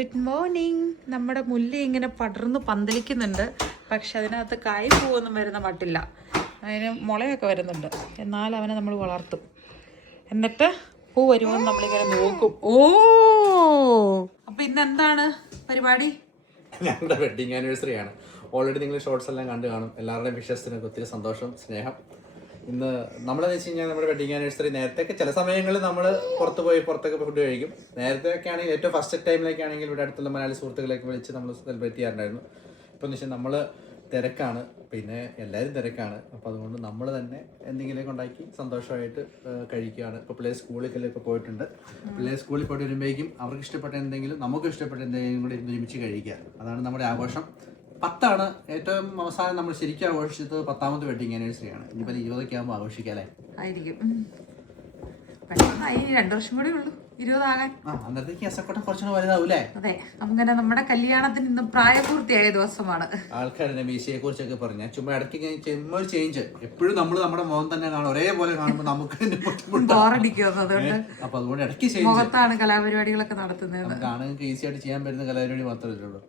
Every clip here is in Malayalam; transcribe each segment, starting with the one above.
Good morning. നമ്മുടെ മുല്ല ഇങ്ങനെ പടർന്ന് പന്തലിക്കുന്നുണ്ട്, പക്ഷെ അതിനകത്ത് കായ് പൂവൊന്നും വരുന്ന മട്ടില്ല. അതിന് മുളയൊക്കെ വരുന്നുണ്ട്, എന്നാൽ അവനെ നമ്മൾ വളർത്തും. എന്നിട്ട് പൂ വരുമോ നമ്മളിങ്ങനെ നോക്കും. ഓ, അപ്പൊ ഇന്ന് എന്താണ് പരിപാടി? ഞങ്ങളുടെ വെഡിങ് ആനിവേഴ്സറി ആണ്. ഓൾറെഡി നിങ്ങൾ ഷോർട്സ് എല്ലാം കണ്ടു കാണും. എല്ലാവരുടെയും വിഷസിനൊക്കെ ഒത്തിരി സന്തോഷം, സ്നേഹം. ഇന്ന് നമ്മളെന്ന് വെച്ച് കഴിഞ്ഞാൽ നമ്മുടെ വെഡിങ് ആനിവേഴ്സറി നേരത്തെയൊക്കെ ചില സമയങ്ങളിൽ നമ്മൾ പുറത്തൊക്കെ ഫുഡ് കഴിക്കും. നേരത്തെയൊക്കെ ആണെങ്കിൽ ഏറ്റവും ഫസ്റ്റ് ടൈമിലൊക്കെ ആണെങ്കിൽ ഇവിടെ അടുത്തുള്ള മലയാളി സുഹൃത്തുക്കളൊക്കെ വിളിച്ച് നമ്മൾ സെലിബ്രേറ്റ് ചെയ്യാറുണ്ടായിരുന്നു. ഇപ്പോൾ എന്ന് വെച്ചാൽ നമ്മൾ തിരക്കാണ്, പിന്നെ എല്ലാവരും തിരക്കാണ്. അപ്പോൾ അതുകൊണ്ട് നമ്മൾ തന്നെ എന്തെങ്കിലുമൊക്കെ ഉണ്ടാക്കി സന്തോഷമായിട്ട് കഴിക്കുകയാണ്. ഇപ്പോൾ പിള്ളേർ സ്കൂളിലേക്കെല്ലാം ഇപ്പോൾ പോയിട്ടുണ്ട്. പിള്ളേർ സ്കൂളിൽ പോയിട്ട് വരുമ്പോഴേക്കും അവർക്ക് ഇഷ്ടപ്പെട്ട എന്തെങ്കിലും നമുക്ക് ഇഷ്ടപ്പെട്ട എന്തെങ്കിലും കൂടി ഒരുമിച്ച് കഴിക്കുക. അതാണ് നമ്മുടെ ആഘോഷം. 10 ഏറ്റവും അവസാനം നമ്മൾ ശരിക്കും ആഘോഷിച്ചത് 10ാമത്തെ വെഡിങ് ആനിവേഴ്സറി ആണ്. ഇനിയിപ്പോൾ 20 ആകുമ്പോൾ ആഘോഷിക്കാം അല്ലേ? ആയിരിക്കും. പെട്ടെന്നായി, 2 വർഷം കൂടി ഉള്ളൂ 20 ആകാൻ. അന്നത്തേക്ക് എസക്കോട്ടം കുറച്ചുകൂടെ വലുതാവൂലേ? അതെ, അങ്ങനെ നമ്മുടെ കല്യാണത്തിന് ഇന്ന് പ്രായപൂർത്തിയായ ദിവസമാണ്. ആൾക്കാരെ മീശയെ കുറിച്ചൊക്കെ പറഞ്ഞ ചുമ്മാ ഇടയ്ക്ക് ഒരു ചേഞ്ച്. എപ്പോഴും നമ്മൾ നമ്മുടെ മുഖം തന്നെ കാണും, ഒരേപോലെ കാണുമ്പോൾ നമുക്ക് ബോറടിക്കും. അതുകൊണ്ട് അപ്പൊ അതുകൊണ്ട് ഇടയ്ക്ക് ചേഞ്ച്. മുഖത്താണ് കലാപരിപാടികളൊക്കെ നടത്തുന്നത്. ആണെങ്കിൽ ഈസി ആയിട്ട് ചെയ്യാൻ പറ്റുന്ന കലാപരിപാടി മാത്രമേ ഉള്ളൂ.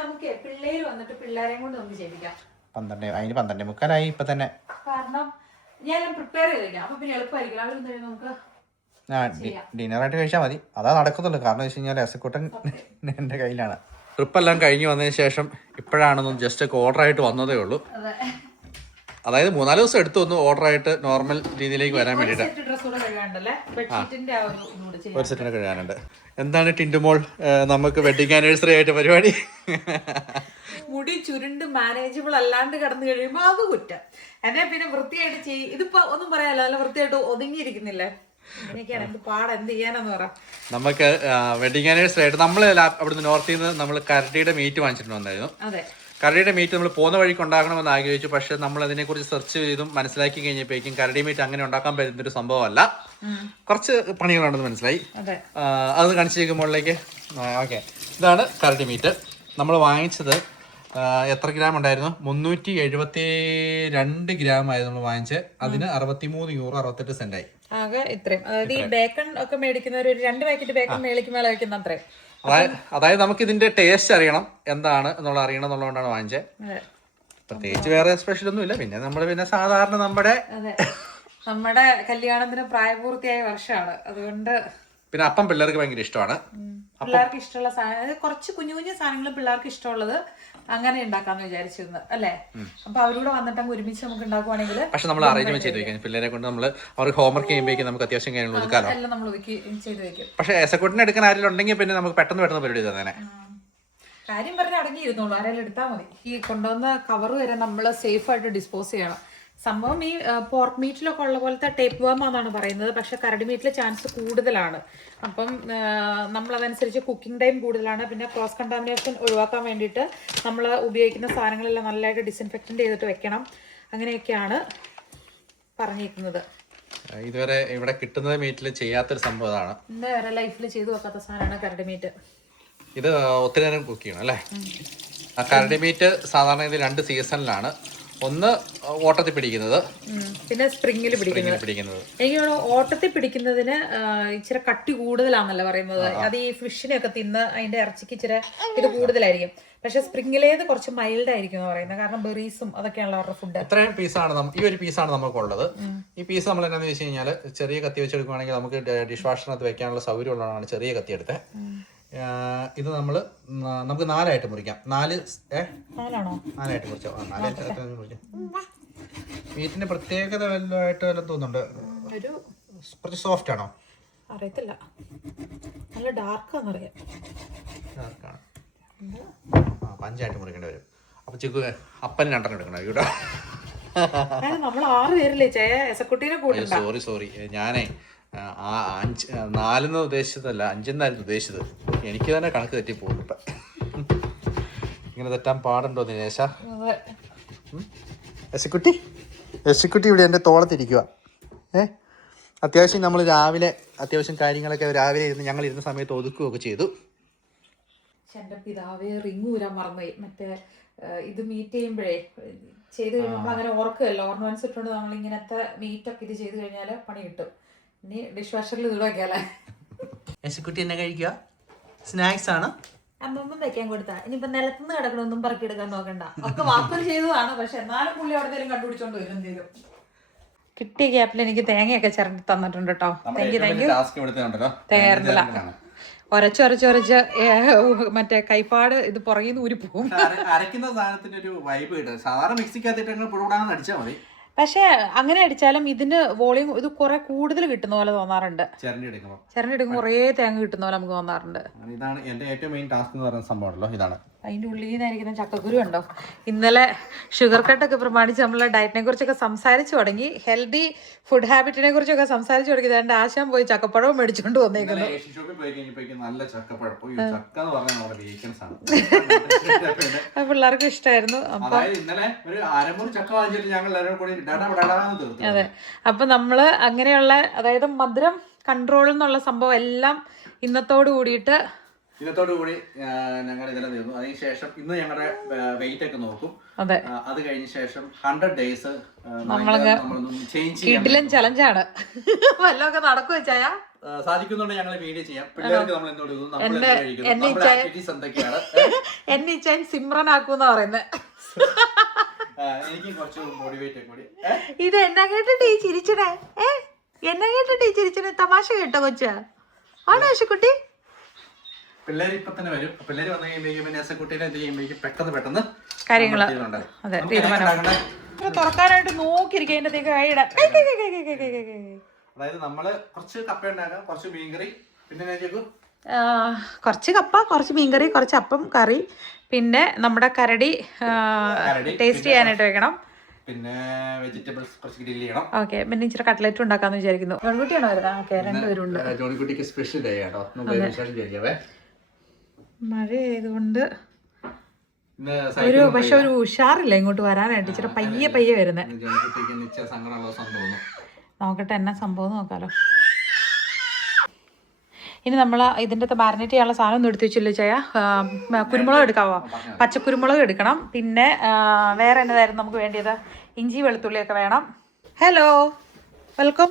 നമുക്ക് പിള്ളേര് വന്നിട്ട് പിള്ളേരെയും കൊണ്ട് നമുക്ക് ചെയ്യിക്കാം. 12:45 ഇപ്പൊ തന്നെ. കാരണം ഞാൻ പ്രിപ്പയർ ചെയ്തിരിക്കാം, അപ്പൊ പിന്നെ എളുപ്പമായിരിക്കും. അവരൊന്നും നമുക്ക് ഡിന്നറായിട്ട് കഴിച്ചാൽ മതി. അതാ നടക്കത്തുള്ളൂ. കാരണം വെച്ച് കഴിഞ്ഞാൽ എസക്കൂട്ടൻ എൻ്റെ കയ്യിലാണ്. ട്രിപ്പെല്ലാം കഴിഞ്ഞ് വന്നതിന് ശേഷം ഇപ്പോഴാണെന്നും ജസ്റ്റ് ഒക്കെ ഓർഡറായിട്ട് വന്നതേ ഉള്ളൂ. അതായത് 3-4 ദിവസം എടുത്തു ഒന്ന് ഓർഡറായിട്ട് നോർമൽ രീതിയിലേക്ക് വരാൻ വേണ്ടിയിട്ട്. ഒരു സെറ്റിനെ കഴിയാനുണ്ട്. എന്താണ് ടിൻറ്റുമോൾ നമുക്ക് വെഡിങ് ആനിവേഴ്സറി ആയിട്ട് പരിപാടി? മുടി ചുരുണ്ട് മാനേജബിൾ അല്ലാണ്ട് കിടന്നു കഴിയുമ്പോ അത് കുറ്റം. എന്നെ പിന്നെ വൃത്തിയായിട്ട് ചെയ്യും. ഇതിപ്പോ ഒന്നും പറയാനല്ല, നല്ല വൃത്തിയായിട്ട് ഒതുങ്ങിയിരിക്കുന്നില്ലേ? നമുക്ക് വെഡിങ് ആനിവേഴ്സറി ആയിട്ട് നമ്മൾ അവിടുന്ന് നോർത്തിൽ നിന്ന് നമ്മൾ കരടിയുടെ മീറ്റ് വാങ്ങിച്ചിട്ട് വന്നായിരുന്നു. കരടിയുടെ മീറ്റ് നമ്മൾ പോകുന്ന വഴിക്ക് ഉണ്ടാക്കണമെന്ന് ആഗ്രഹിച്ചു. പക്ഷെ നമ്മൾ അതിനെക്കുറിച്ച് സെർച്ച് ചെയ്തും മനസ്സിലാക്കി കഴിഞ്ഞപ്പോഴേക്കും കരടി മീറ്റ് അങ്ങനെ ഉണ്ടാക്കാൻ പറ്റുന്നൊരു സംഭവമല്ല. കുറച്ച് പണികളുണ്ടെന്ന് മനസ്സിലായി. അത് കാണിച്ചു മുകളിലേക്ക്. ഓക്കെ, ഇതാണ് കരടി മീറ്റ്. നമ്മൾ വാങ്ങിച്ചത് എത്ര ഗ്രാം ഉണ്ടായിരുന്നു? 372 ഗ്രാം ആയിരുന്നു നമ്മൾ വാങ്ങിച്ചത്. അതിന് €63.68 ആയി. ആകെ ഇത്രയും. അതായത് ഈ ബേക്കൺ ഒക്കെ മേടിക്കുന്നവർ ഒരു 2 പാക്കറ്റ് ബേക്കൺ മേളിക്കുമ്പോൾ വയ്ക്കുന്ന അത്രയും. അതായത് നമുക്ക് ഇതിന്റെ ടേസ്റ്റ് അറിയണം എന്താണ് എന്നുള്ള അറിയണം എന്നുള്ളതുകൊണ്ടാണ് വാങ്ങിച്ചത്. പ്രത്യേകിച്ച് വേറെ സ്പെഷ്യൽ ഒന്നും ഇല്ല. പിന്നെ സാധാരണ നമ്മുടെ കല്യാണത്തിന് പ്രായപൂർത്തിയായ വർഷമാണ്. അതുകൊണ്ട് പിന്നെ അപ്പം പിള്ളേർക്ക് ഭയങ്കര ഇഷ്ടമാണ്. പിള്ളേർക്ക് ഇഷ്ടമുള്ള സാധനം, കുറച്ച് കുഞ്ഞു കുഞ്ഞു സാധനങ്ങൾ പിള്ളേർക്ക് ഇഷ്ടമുള്ളത് അങ്ങനെ ഉണ്ടാക്കാന്ന് വിചാരിച്ചിരുന്നത് അല്ലേ? അപ്പൊ അവരോട് വന്നിട്ട് ഒരുമിച്ച് നമുക്ക് ഉണ്ടാക്കുവാണെങ്കിൽ. പക്ഷെ നമ്മൾ അറേഞ്ച്മെന്റ് ചെയ്ത് വെക്കാം. പിള്ളേരെ കൊണ്ട് നമ്മൾ അവർക്ക് ഹോംവർക്ക് ചെയ്യുമ്പോഴേക്കും നമുക്ക് അത്യാവശ്യം കാര്യങ്ങൾ ഒതുക്കാലോ. എല്ലാം നമ്മൾ ചെയ്ത് വെക്കും. പക്ഷെ എസക്കൂട്ടിനെ എടുക്കാൻ ആരെങ്കിലും ഉണ്ടെങ്കിൽ പിന്നെ നമുക്ക് പെട്ടെന്ന് പരിപാടി തന്നെ. കാര്യം പറഞ്ഞ് അടങ്ങിയിരുന്നോളൂ, ആരെങ്കിലും എടുത്താൽ മതി. ഈ കൊണ്ടുവന്ന കവർ വരെ നമ്മൾ സേഫ് ആയിട്ട് ഡിസ്പോസ് ചെയ്യണം. സംഭവം ഈ പോർക്ക് മീറ്റിലൊക്കെ ഉള്ള പോലത്തെ ടേപ്പ് വേം എന്നാണ് പറയുന്നത്. പക്ഷെ കരടി മീറ്റിൽ ചാൻസ് കൂടുതലാണ്. അപ്പം നമ്മളതനുസരിച്ച് കുക്കിംഗ് ടൈം കൂടുതലാണ്. പിന്നെ ക്രോസ് കണ്ടാമിനേഷൻ ഒഴിവാക്കാൻ വേണ്ടിയിട്ട് നമ്മൾ ഉപയോഗിക്കുന്ന സാധനങ്ങളെല്ലാം നല്ലതായിട്ട് ഡിസിൻഫെക്റ്റൻ്റ് ചെയ്തിട്ട് വെക്കണം. അങ്ങനെയൊക്കെയാണ് പറഞ്ഞിരിക്കുന്നത്. ഇതുവരെ ഇവിടെ കിട്ടുന്ന മീറ്റിൽ ചെയ്യാത്തൊരു സംഭവമാണ്. ഇന്ന് വരെ ലൈഫിൽ ചെയ്തു വെക്കാത്ത സാധനമാണ് കരടി മീറ്റ്. ഇത് ഒത്തിരി നേരം കുക്ക് ചെയ്യണം അല്ലേ? കരടി മീറ്റ് സാധാരണ ഇത് 2 സീസണിലാണ്. ഒന്ന് ഓട്ടത്തിൽ പിടിക്കുന്നത്, പിന്നെ സ്പ്രിങ്ങിൽ പിടിക്കുന്നത്. എനിക്ക് ഓട്ടത്തിൽ പിടിക്കുന്നതിന് ഇച്ചിരി കട്ടി കൂടുതലാണെന്നല്ല പറയുന്നത്. അത് ഈ ഫിഷിനെയൊക്കെ തിന്ന് അതിന്റെ ഇറച്ചിക്ക് ഇച്ചിരി ഇത് കൂടുതലായിരിക്കും. പക്ഷെ സ്പ്രിങ്ങിലേത് കുറച്ച് മൈൽഡ് ആയിരിക്കും പറയുന്നത്. കാരണം ബെറീസും അതൊക്കെയാണല്ലോ അവരുടെ ഫുഡ്. ഇത്രയും പീസാണ് ഈ ഒരു പീസാണ് നമുക്കുള്ളത്. ഈ പീസ് നമ്മൾ എന്താണെന്ന് വെച്ച് കഴിഞ്ഞാൽ ചെറിയ കത്തി വെച്ചെടുക്കുകയാണെങ്കിൽ നമുക്ക് ഡിഷ് വാഷറിനകത്ത് വെക്കാനുള്ള സൗകര്യം ഉള്ളതാണ് ചെറിയ കത്തി എടുത്തത്. ഇത് നമുക്ക് 4 മുറിക്കാം. 4 മുറിച്ചോ? 4 മുറിക്കാം. മീറ്റിന്റെ പ്രത്യേകത വല്ലതായിട്ട് വല്ലതും തോന്നുന്നുണ്ട്. കുറച്ച് സോഫ്റ്റ് ആണോ? അറിയത്തില്ല, നല്ല ഡാർക്കാന്നറിയാം. ഡാർക്കാണ്. 5 മുറിക്കേണ്ടി വരും. അപ്പൊ ചിക്കു അപ്പന് 2 എടുക്കണം കേട്ടോ. നമ്മൾ 6 പേരില്ലേ ചേസക്കുട്ടീനെ കൂടെ. സോറി ഞാനേ 4 ഉദ്ദേശിച്ചതല്ല, 5 ഉദ്ദേശിച്ചത്. എനിക്ക് തന്നെ കണക്ക് തെറ്റി പോകുന്നു. ഇങ്ങനെ തെറ്റാൻ പാടുണ്ടോ ദിനേശ? എസിക്കുട്ടി ഇവിടെ എൻ്റെ തോളത്തിരിക്കുക. അത്യാവശ്യം നമ്മൾ രാവിലെ കാര്യങ്ങളൊക്കെ ഞങ്ങൾ ഇരുന്ന സമയത്ത് ഒതുക്കുകയൊക്കെ ചെയ്തു. എന്റെ പിതാവേ റിങ് ഊരാൻ മറന്നുപോയി. മറ്റേ ഇത് മീറ്റ് ചെയ്യുമ്പോഴേ ചെയ്ത് കഴിയുമ്പോൾ അങ്ങനെ ഓർക്കുകയല്ലോ. ഓർണമെന്റ്സ് ഇട്ടുകൊണ്ട് നമ്മൾ ഇങ്ങനത്തെ മീറ്റൊക്കെ ഇത് ചെയ്ത് കഴിഞ്ഞാൽ പണി കിട്ടും. ഇനി ഡിഷ് വാഷറിൽ ഇത് വയ്ക്കാല്ലേ. എസിക്കുട്ടി എന്നെ കഴിക്കുക. സ്നാക്സ് ആണ്. അമ്മൊന്നും വെക്കാൻ കൊടുത്താ ഇനിയിപ്പൊ നിലത്തുനിന്ന് കിടക്കണൊന്നും പറക്കിയെടുക്കാൻ നോക്കണ്ട. ഒക്കെ വാക്കുകൾ ചെയ്തതാണ്. പക്ഷെ എന്നാലും പുള്ളി എവിടെയെങ്കിലും കണ്ടുപിടിച്ചോണ്ട് വരും എന്തെങ്കിലും. കിട്ടിയ ഗ്യാപ്പിൽ എനിക്ക് തേങ്ങയൊക്കെ ചിരണ്ടി തന്നിട്ടുണ്ട് കേട്ടോ. Thank you. തയ്യാറുണ്ടല്ല ഒരച്ചൊരച്ചൊരച്ച് മറ്റേ കൈപ്പാട് ഇത് പുറകിൽ നിന്ന് ഊരി പോകും. അരയ്ക്കുന്ന സാധനത്തിന്റെ ഒരു വൈബ് കിട്ടും. സാധാരണ മിക്സിക്കകത്തിട്ട് പുഴുവിടാന്ന് അടിച്ചാൽ മതി. പക്ഷെ അങ്ങനെ അടിച്ചാലും ഇതിന് വോളിയം ഇത് കുറെ കൂടുതൽ കിട്ടുന്ന പോലെ തോന്നാറുണ്ട്. ചിരണ്ടി എടുക്കുമ്പോൾ കുറേ തേങ്ങ കിട്ടുന്ന പോലെ നമുക്ക് തോന്നാറുണ്ട്. ഇതാണ് എന്റെ ഏറ്റവും മെയിൻ ടാസ്ക് എന്ന് പറയുന്ന സംഭവമല്ലോ. ഇതാണ് അതിൻ്റെ ഉള്ളിൽ നിന്നായിരിക്കുന്ന ചക്കക്കുരു ഉണ്ടോ. ഇന്നലെ ഷുഗർ കട്ടൊക്കെ പ്രമാണിച്ച് നമ്മൾ ഡയറ്റിനെ കുറിച്ചൊക്കെ സംസാരിച്ചു തുടങ്ങി. ഹെൽത്തി ഫുഡ് ഹാബിറ്റിനെ കുറിച്ചൊക്കെ സംസാരിച്ചു തുടങ്ങി. എൻ്റെ ആശാൻ പോയി ചക്കപ്പഴവും മേടിച്ചുകൊണ്ട് വന്നേക്കുന്നു. പിള്ളേർക്ക് ഇഷ്ടമായിരുന്നു. അതെ, അപ്പൊ നമ്മള് അങ്ങനെയുള്ള അതായത് മധുരം കൺട്രോൾ എന്നുള്ള സംഭവം എല്ലാം ഇന്നത്തോട് കൂടിയിട്ട് ഞങ്ങൾ ഇതെല്ലാം തീർന്നു. അതിനുശേഷം ഇന്ന് ഞങ്ങളുടെ വെയിറ്റ് ഒക്കെ നോക്കും. അതെ, അത് കഴിഞ്ഞ ശേഷം 100 days കിടിലൻ ചലഞ്ചാണ്. വല്ലതൊക്കെ നടക്കും വെച്ചായ സാധിക്കുന്നുണ്ട് ഞങ്ങൾ വീഡിയോ ചെയ്യാം. പിള്ളേർക്ക് നമ്മൾ എന്നെ ഇച്ചാൻ സിമ്രൻ ആക്കൂന്നാ പറയുന്നത്. എനിക്ക് കുറച്ച് ബോഡി വെയിറ്റ് കൂടി. ഇത് എന്നാ കേട്ടിട്ട് ഈ ചിരിച്ചണേ? എന്നാ കേട്ടിട്ട് ഈ ചിരിച്ചണേ? തമാശ കേട്ടോ കൊച്ച? ആണോ ആശുക്കുട്ടി? പിള്ളേർ ഇപ്പൊ തന്നെ വരും. പിള്ളേർ വന്നു കഴിയുമ്പോഴേക്കും കുട്ടീനെ എന്ത് ചെയ്യുമ്പോഴേക്കും പെട്ടെന്ന് കാര്യങ്ങള് തുറക്കാനായിട്ട് നോക്കിയിരിക്കും. അതിന്റെ കൈയിടാൻ അതായത് നമ്മള് കുറച്ച് കപ്പ ഉണ്ടാക്കാം, കുറച്ച് മീൻകറി, പിന്നെ കുറച്ച് കപ്പ, കുറച്ച് മീൻകറി, കുറച്ച് അപ്പം കറി, പിന്നെ നമ്മുടെ കരടി ടേസ്റ്റ് ചെയ്യാനായിട്ട് വെക്കണം. പിന്നെ വെജിറ്റബിൾസ് കുറച്ച് ഗ്രിൽ ചെയ്യണം. ഓക്കെ, പിന്നെ ഇച്ചിരി കട്ട്ലറ്റ് ഉണ്ടാക്കാന്ന് വിചാരിക്കുന്നു. ജോൺകുട്ടിയാണോ വരുന്നത്? ഓക്കെ, രണ്ടുപേരും ഉണ്ട്. ജോൺകുട്ടിക്ക് സ്പെഷ്യൽ ഡേ ആണോ? മഴ ആയതുകൊണ്ട് പക്ഷെ ഒരു ഉഷാറില്ല ഇങ്ങോട്ട് വരാനായിട്ട്. ഇച്ചിരി പയ്യെ വരുന്നത്. നോക്കട്ടെ എന്നാ സംഭവം നോക്കാലോ. ഇനി നമ്മൾ ഇതിൻ്റെ മാരിനേറ്റ് ചെയ്യാനുള്ള സാധനം ഒന്നും എടുത്ത് വെച്ചില്ല ചെയ്യാ. കുരുമുളക് എടുക്കാവോ? പച്ചക്കുരുമുളക് എടുക്കണം. പിന്നെ വേറെ എന്നതായിരുന്നു നമുക്ക് വേണ്ടിയത്? ഇഞ്ചി വെളുത്തുള്ളിയൊക്കെ വേണം. Hello, welcome.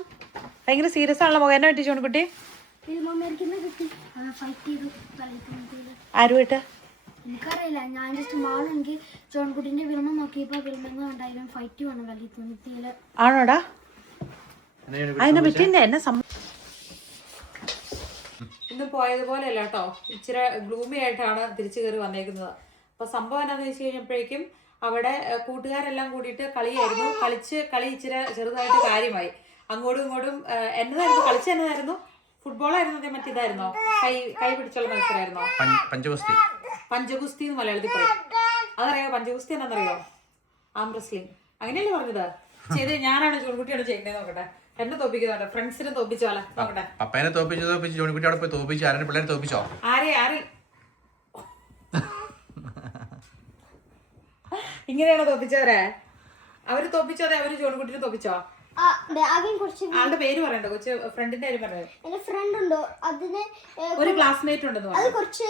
ഭയങ്കര സീരിയസ് ആണല്ലോ മുഖം. എന്നെ പറ്റി ചോൺകുട്ടി? ആരുമായിട്ട് എനിക്കറിയില്ല. ഞാൻ ജസ്റ്റ് മാളെങ്കിൽ ചോൺകുട്ടിന്റെ വിൽമ നോക്കിയപ്പോ വിൽമെന്ന് ഉണ്ടായിരുന്നു ഫൈറ്റ് വേണം വലിയ തുണിത്തിയില്. ആണോടാ? അതിനെ പറ്റി എന്നെ ഇന്ന് പോയതുപോലെ അല്ല കേട്ടോ. ഇച്ചിരി ഗ്ലൂമി ആയിട്ടാണ് തിരിച്ചു കയറി വന്നേക്കുന്നത്. അപ്പൊ സംഭവം എന്താന്ന് വെച്ച് കഴിഞ്ഞപ്പോഴേക്കും അവിടെ കൂട്ടുകാരെല്ലാം കൂടിയിട്ട് കളിയായിരുന്നു. കളി ഇച്ചിരി ചെറുതായിട്ട് കാര്യമായി. അങ്ങോട്ടും ഇങ്ങോട്ടും എന്നതായിരുന്നു എന്നതായിരുന്നു? ഫുട്ബോളായിരുന്നു? അതേ മറ്റേതായിരുന്നോ? കൈ പിടിച്ചുള്ള മത്സരമായിരുന്നോ? പഞ്ചഗുസ്തി എന്ന് മലയാളത്തിൽ പറയും. അതറിയോ? പഞ്ചഗുസ്തി എന്നാന്നറിയോ? ആം റെസ്ലിംഗ് അങ്ങനെയല്ലേ പറഞ്ഞത്? ചെയ്ത് ഞാനാണ് ജോൺകുട്ടിയാണ് ചെയ്യുന്നത്. നോക്കട്ടെ, എന്നെ തോപ്പിക്കുന്നുണ്ട്. ഫ്രണ്ട്സിനെ തോപ്പിച്ചോളെ നോക്കട്ടെ. പപ്പേനെ തോപ്പിച്ചു ജോൺകുട്ടി അവിടെ പോയി തോപ്പിച്ചു. ആരെ പിള്ളേരെ തോപ്പിച്ചോ? ആരെ ഇങ്ങനെയാണോ തോപ്പിച്ചവരെ? അവര് തോപ്പിച്ചോ? അതെ, അവര് ജോൺകുട്ടിനെ തോപ്പിച്ചോ? ആളുടെ പേര് പറയണ്ട കൊച്ചു. ഫ്രണ്ടിന്റെ പേര് പറയേ. എന്റെ ഫ്രണ്ട് ഉണ്ടോ? അതിന് ഒരു ക്ലാസ്മേറ്റ് ഉണ്ടെന്ന് അത് കുറച്ച്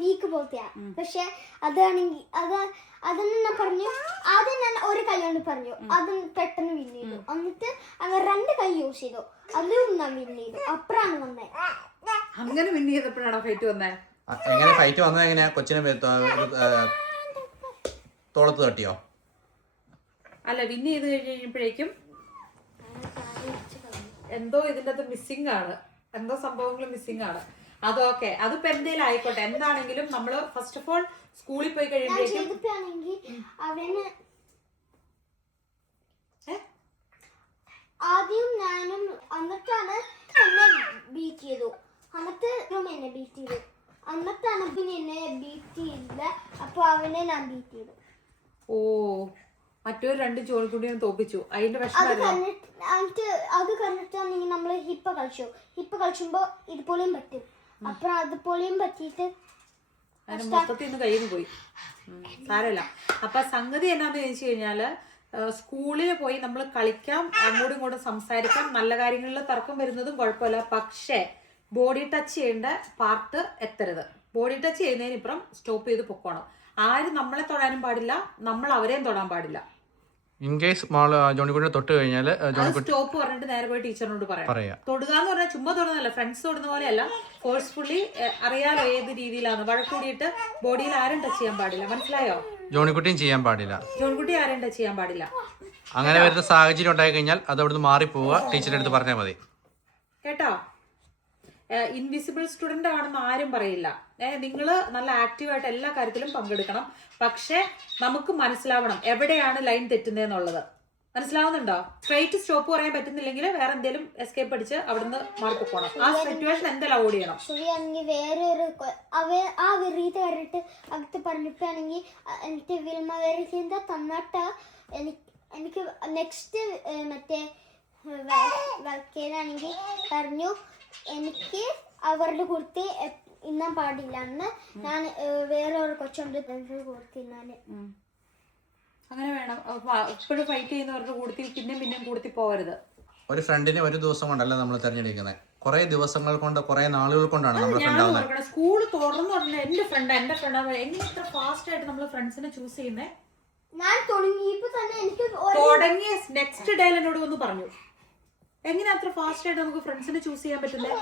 വീക്ക് പോലത്തെയാ. പക്ഷെ അതാണെങ്കിൽ അതെന്ന് ഞാൻ പറഞ്ഞു. ആദ്യം ഞാൻ ഒരു കൈ കൊണ്ട് പറഞ്ഞു, അത് പെട്ടെന്ന് വിൻ ചെയ്തു. എന്നിട്ട് അവർ 2 കൈ യൂസ് ചെയ്തു, അതിലും ഞാൻ വിൻ ചെയ്തു. അപ്പഴാണ് വന്നേ. അങ്ങനെ വിൻ ചെയ്തപ്പോഴാണോ ഫൈറ്റ് വന്നേ? എങ്ങനെ ഫൈറ്റ് വന്നത്? എങ്ങനെയാ? കൊച്ചിനെ തോളത്ത് തട്ടിയോ? അല്ല, വിൻ ചെയ്ത് കഴിഞ്ഞപ്പോഴേക്കും എന്തോ ഇതിൻ്റെ അകത്ത് മിസ്സിംഗ് ആണ്. എന്തോ സംഭവങ്ങൾ മിസ്സിംഗ് ആണ്. അതൊക്കെ അതിപ്പോ എന്തേലും ആയിക്കോട്ടെ. എന്താണെങ്കിലും നമ്മള് ഫസ്റ്റ് ഓഫ് ഓൾ സ്കൂളിൽ പോയി കഴിയുമ്പോഴേക്കും ആദ്യം ഞാനും എന്നിട്ടാണ് എന്നെ ബീറ്റ് ചെയ്തു. എന്നെ ബീറ്റ് ചെയ്തു. എന്നിട്ടാണ് പിന്നെ എന്നെ ബീറ്റ് ചെയ്തില്ല. അപ്പൊ അവനെ ഞാൻ ബീറ്റ് ചെയ്തു. ഓ, മറ്റൊരു 2 ജോൺകുട്ടിയെ തോപ്പിച്ചു. അതിന്റെ അത് കണ്ടിട്ടാണെങ്കിൽ നമ്മള് ഹിപ്പ കളിച്ചുമ്പോ ഇതുപോലെയും പറ്റും. അപ്പുറം അതുപോലെയും പറ്റിയിട്ട് അതിന് മൊത്തത്തിൽ നിന്ന് കയ്യിൽ നിന്ന് പോയി. സാരമില്ല. അപ്പൊ സംഗതി എന്നാന്ന് ചോദിച്ചു കഴിഞ്ഞാല് സ്കൂളിൽ പോയി നമ്മൾ കളിക്കാം, അങ്ങോട്ടും ഇങ്ങോട്ടും സംസാരിക്കാം, നല്ല കാര്യങ്ങളിൽ തർക്കം വരുന്നതും കുഴപ്പമില്ല. പക്ഷേ ബോഡി ടച്ച് ചെയ്യേണ്ട പാർട്ട് എത്തരുത്. ബോഡി ടച്ച് ചെയ്യുന്നതിനിപ്പുറം സ്റ്റോപ്പ് ചെയ്ത് പൊക്കോണം. ആരും നമ്മളെ തൊടാനും പാടില്ല, നമ്മൾ അവരെയും തൊടാൻ പാടില്ല. ഇൻ കേസ് ജോണിക്കുട്ടിനെ തൊട്ട് കഴിഞ്ഞാൽ സ്റ്റോപ്പ് പറഞ്ഞിട്ട് നേരെ പോയി ടീച്ചറിനോട് പറയാം. തൊടുക എന്ന് പറഞ്ഞാൽ ചുമ്മാ തൊടുന്നല്ല, ഫ്രണ്ട്സ് തൊടുന്ന പോലെയല്ല, ഫോഴ്സ്ഫുള്ളി അറിയാലോ ഏത് രീതിയിലാണ്. വഴക്കൂടിയിട്ട് ബോഡിയിൽ ആരും ടച്ച് ചെയ്യാൻ പാടില്ല, മനസ്സിലായോ? ജോണിക്കുട്ടിയും ചെയ്യാൻ പാടില്ല, ജോൺകുട്ടി ആരും ടച്ച് ചെയ്യാൻ പാടില്ല. അങ്ങനെ വരുന്ന സാഹചര്യം ഉണ്ടായി കഴിഞ്ഞാൽ അത് അവിടുന്ന് മാറിപ്പോവുക, ടീച്ചറുടെ അടുത്ത് പറഞ്ഞാൽ മതി കേട്ടോ. ഇൻവിസിബിൾ സ്റ്റുഡന്റ് ആണെന്ന് ആരും പറയില്ല. നിങ്ങൾ നല്ല ആക്റ്റീവായിട്ട് എല്ലാ കാര്യത്തിലും പങ്കെടുക്കണം. പക്ഷെ നമുക്ക് മനസ്സിലാവണം എവിടെയാണ് ലൈൻ തെറ്റുന്നതെന്നുള്ളത്. മനസ്സിലാവുന്നുണ്ടോ? സ്ട്രൈറ്റ് സ്റ്റോപ്പ് പറയാൻ പറ്റുന്നില്ലെങ്കിൽ വേറെ എന്തെങ്കിലും എസ്കേപ്പ് അടിച്ച് അവിടുന്ന് മാറിപ്പോണം. ആ സിറ്റുവേഷൻ എന്തായാലും അവോയ്ഡ് ചെയ്യണം. ശരിയാണെങ്കിൽ വേറൊരു ആ വിറീത് കണ്ടിട്ട് അകത്ത് പറഞ്ഞിട്ടാണെങ്കിൽ എനിക്ക് വിൽമ വേറെ തന്നിട്ട് എനിക്ക് നെക്സ്റ്റ് മറ്റേ വർക്കേനാണെങ്കിൽ പറഞ്ഞു എനിക്ക് അവരുടെ കുർത്തി ഇന്നാൻ പാടില്ല എന്ന്. ഞാൻ വേറെ ഒരു കൊച്ചുണ്ട് കുർത്തി ഇന്നാല്. അങ്ങനെ വേണം. ഇപ്പോഴും ഫൈറ്റ് ചെയ്യുന്നവരുടെ കൂടത്തിൽ പിന്നെയും കൂടത്തി പോകരുത്. ഒരു ഫ്രണ്ടിനെ ഒരു ദിവസം കൊണ്ടല്ല നമ്മൾ തിരഞ്ഞെടുക്കുന്നത്, കുറെ ദിവസങ്ങൾ കൊണ്ട്, കുറെ നാളുകൾ കൊണ്ടാണ് നമ്മുടെ ഫ്രണ്ട് ആവുന്നത്. സ്കൂൾ തുറന്നു പറഞ്ഞ എന്റെ ഫ്രണ്ട് എങ്ങനെ ഇത്ര ഫാസ്റ്റ് ആയിട്ട് നമ്മൾ ഫ്രണ്ട്സിനെ ചൂസ് ചെയ്യുന്നേ? ഞാൻ തുടങ്ങിയപ്പോ തന്നെ എനിക്ക് തുടങ്ങിയ നെക്സ്റ്റ് ഡേ എന്നോട് വന്ന് പറഞ്ഞു എങ്ങനെ അത്ര ഫാസ്റ്റ് ആയിട്ട് നമുക്ക് ഫ്രണ്ട്സിനെ ചൂസ് ചെയ്യാൻ പറ്റുന്നത്?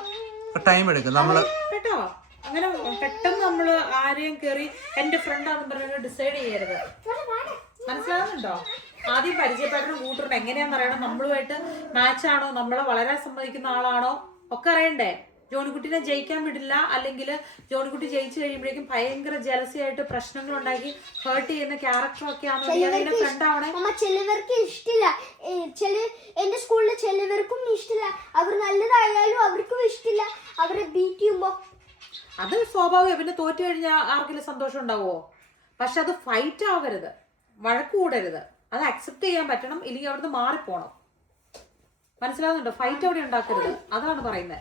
ടൈം എടുക്കും നമ്മള് കേട്ടോ. അങ്ങനെ പെട്ടെന്ന് നമ്മള് ആരെയും കയറി എന്റെ ഫ്രണ്ടാന്ന് പറഞ്ഞ് ഡിസൈഡ് ചെയ്യരുത്. മനസ്സിലാവുന്നുണ്ടോ? ആദ്യം പരിചയപ്പെടണം, കൂട്ടണം, എങ്ങനെയാന്ന് അറിയണം, നമ്മളുമായിട്ട് മാച്ച് ആണോ, നമ്മളെ വളരെ സമ്മതിക്കുന്ന ആളാണോ ഒക്കെ അറിയണ്ടേ. ജോണിക്കുട്ടിനെ ജയിക്കാൻ വിടില്ല, അല്ലെങ്കിൽ ജോണിക്കുട്ടി ജയിച്ചു കഴിയുമ്പോഴേക്കും ഭയങ്കര ജലസി ആയിട്ട് പ്രശ്നങ്ങൾ ഉണ്ടാക്കി ഹേർട്ട് ചെയ്യുന്ന ക്യാരക്ടറൊക്കെ ആണെന്നുണ്ടെങ്കിൽ ഫ്രണ്ട് ആവണേ. ചിലവർക്ക് ഇഷ്ടമില്ല, എന്റെ സ്കൂളിൽ ചിലവർക്കും ഇഷ്ടമില്ല. അവർ നല്ലതായാലും അവർക്കും ഇഷ്ടമില്ല അവരെ ബീറ്റ് ചെയ്യുമ്പോ. അത് സ്വാഭാവികം. പിന്നെ തോറ്റു കഴിഞ്ഞാൽ ആർക്കെങ്കിലും സന്തോഷം ഉണ്ടാവുമോ? പക്ഷെ അത് ഫൈറ്റ് ആവരുത്, വഴക്ക് കൂടരുത്, അത് അക്സെപ്റ്റ് ചെയ്യാൻ പറ്റണം, ഇല്ലെങ്കിൽ അവിടുന്ന് മാറിപ്പോണം. മനസ്സിലാവുന്നുണ്ടോ? ഫൈറ്റ് അവിടെ ഉണ്ടാക്കരുത്, അതാണ് പറയുന്നത്.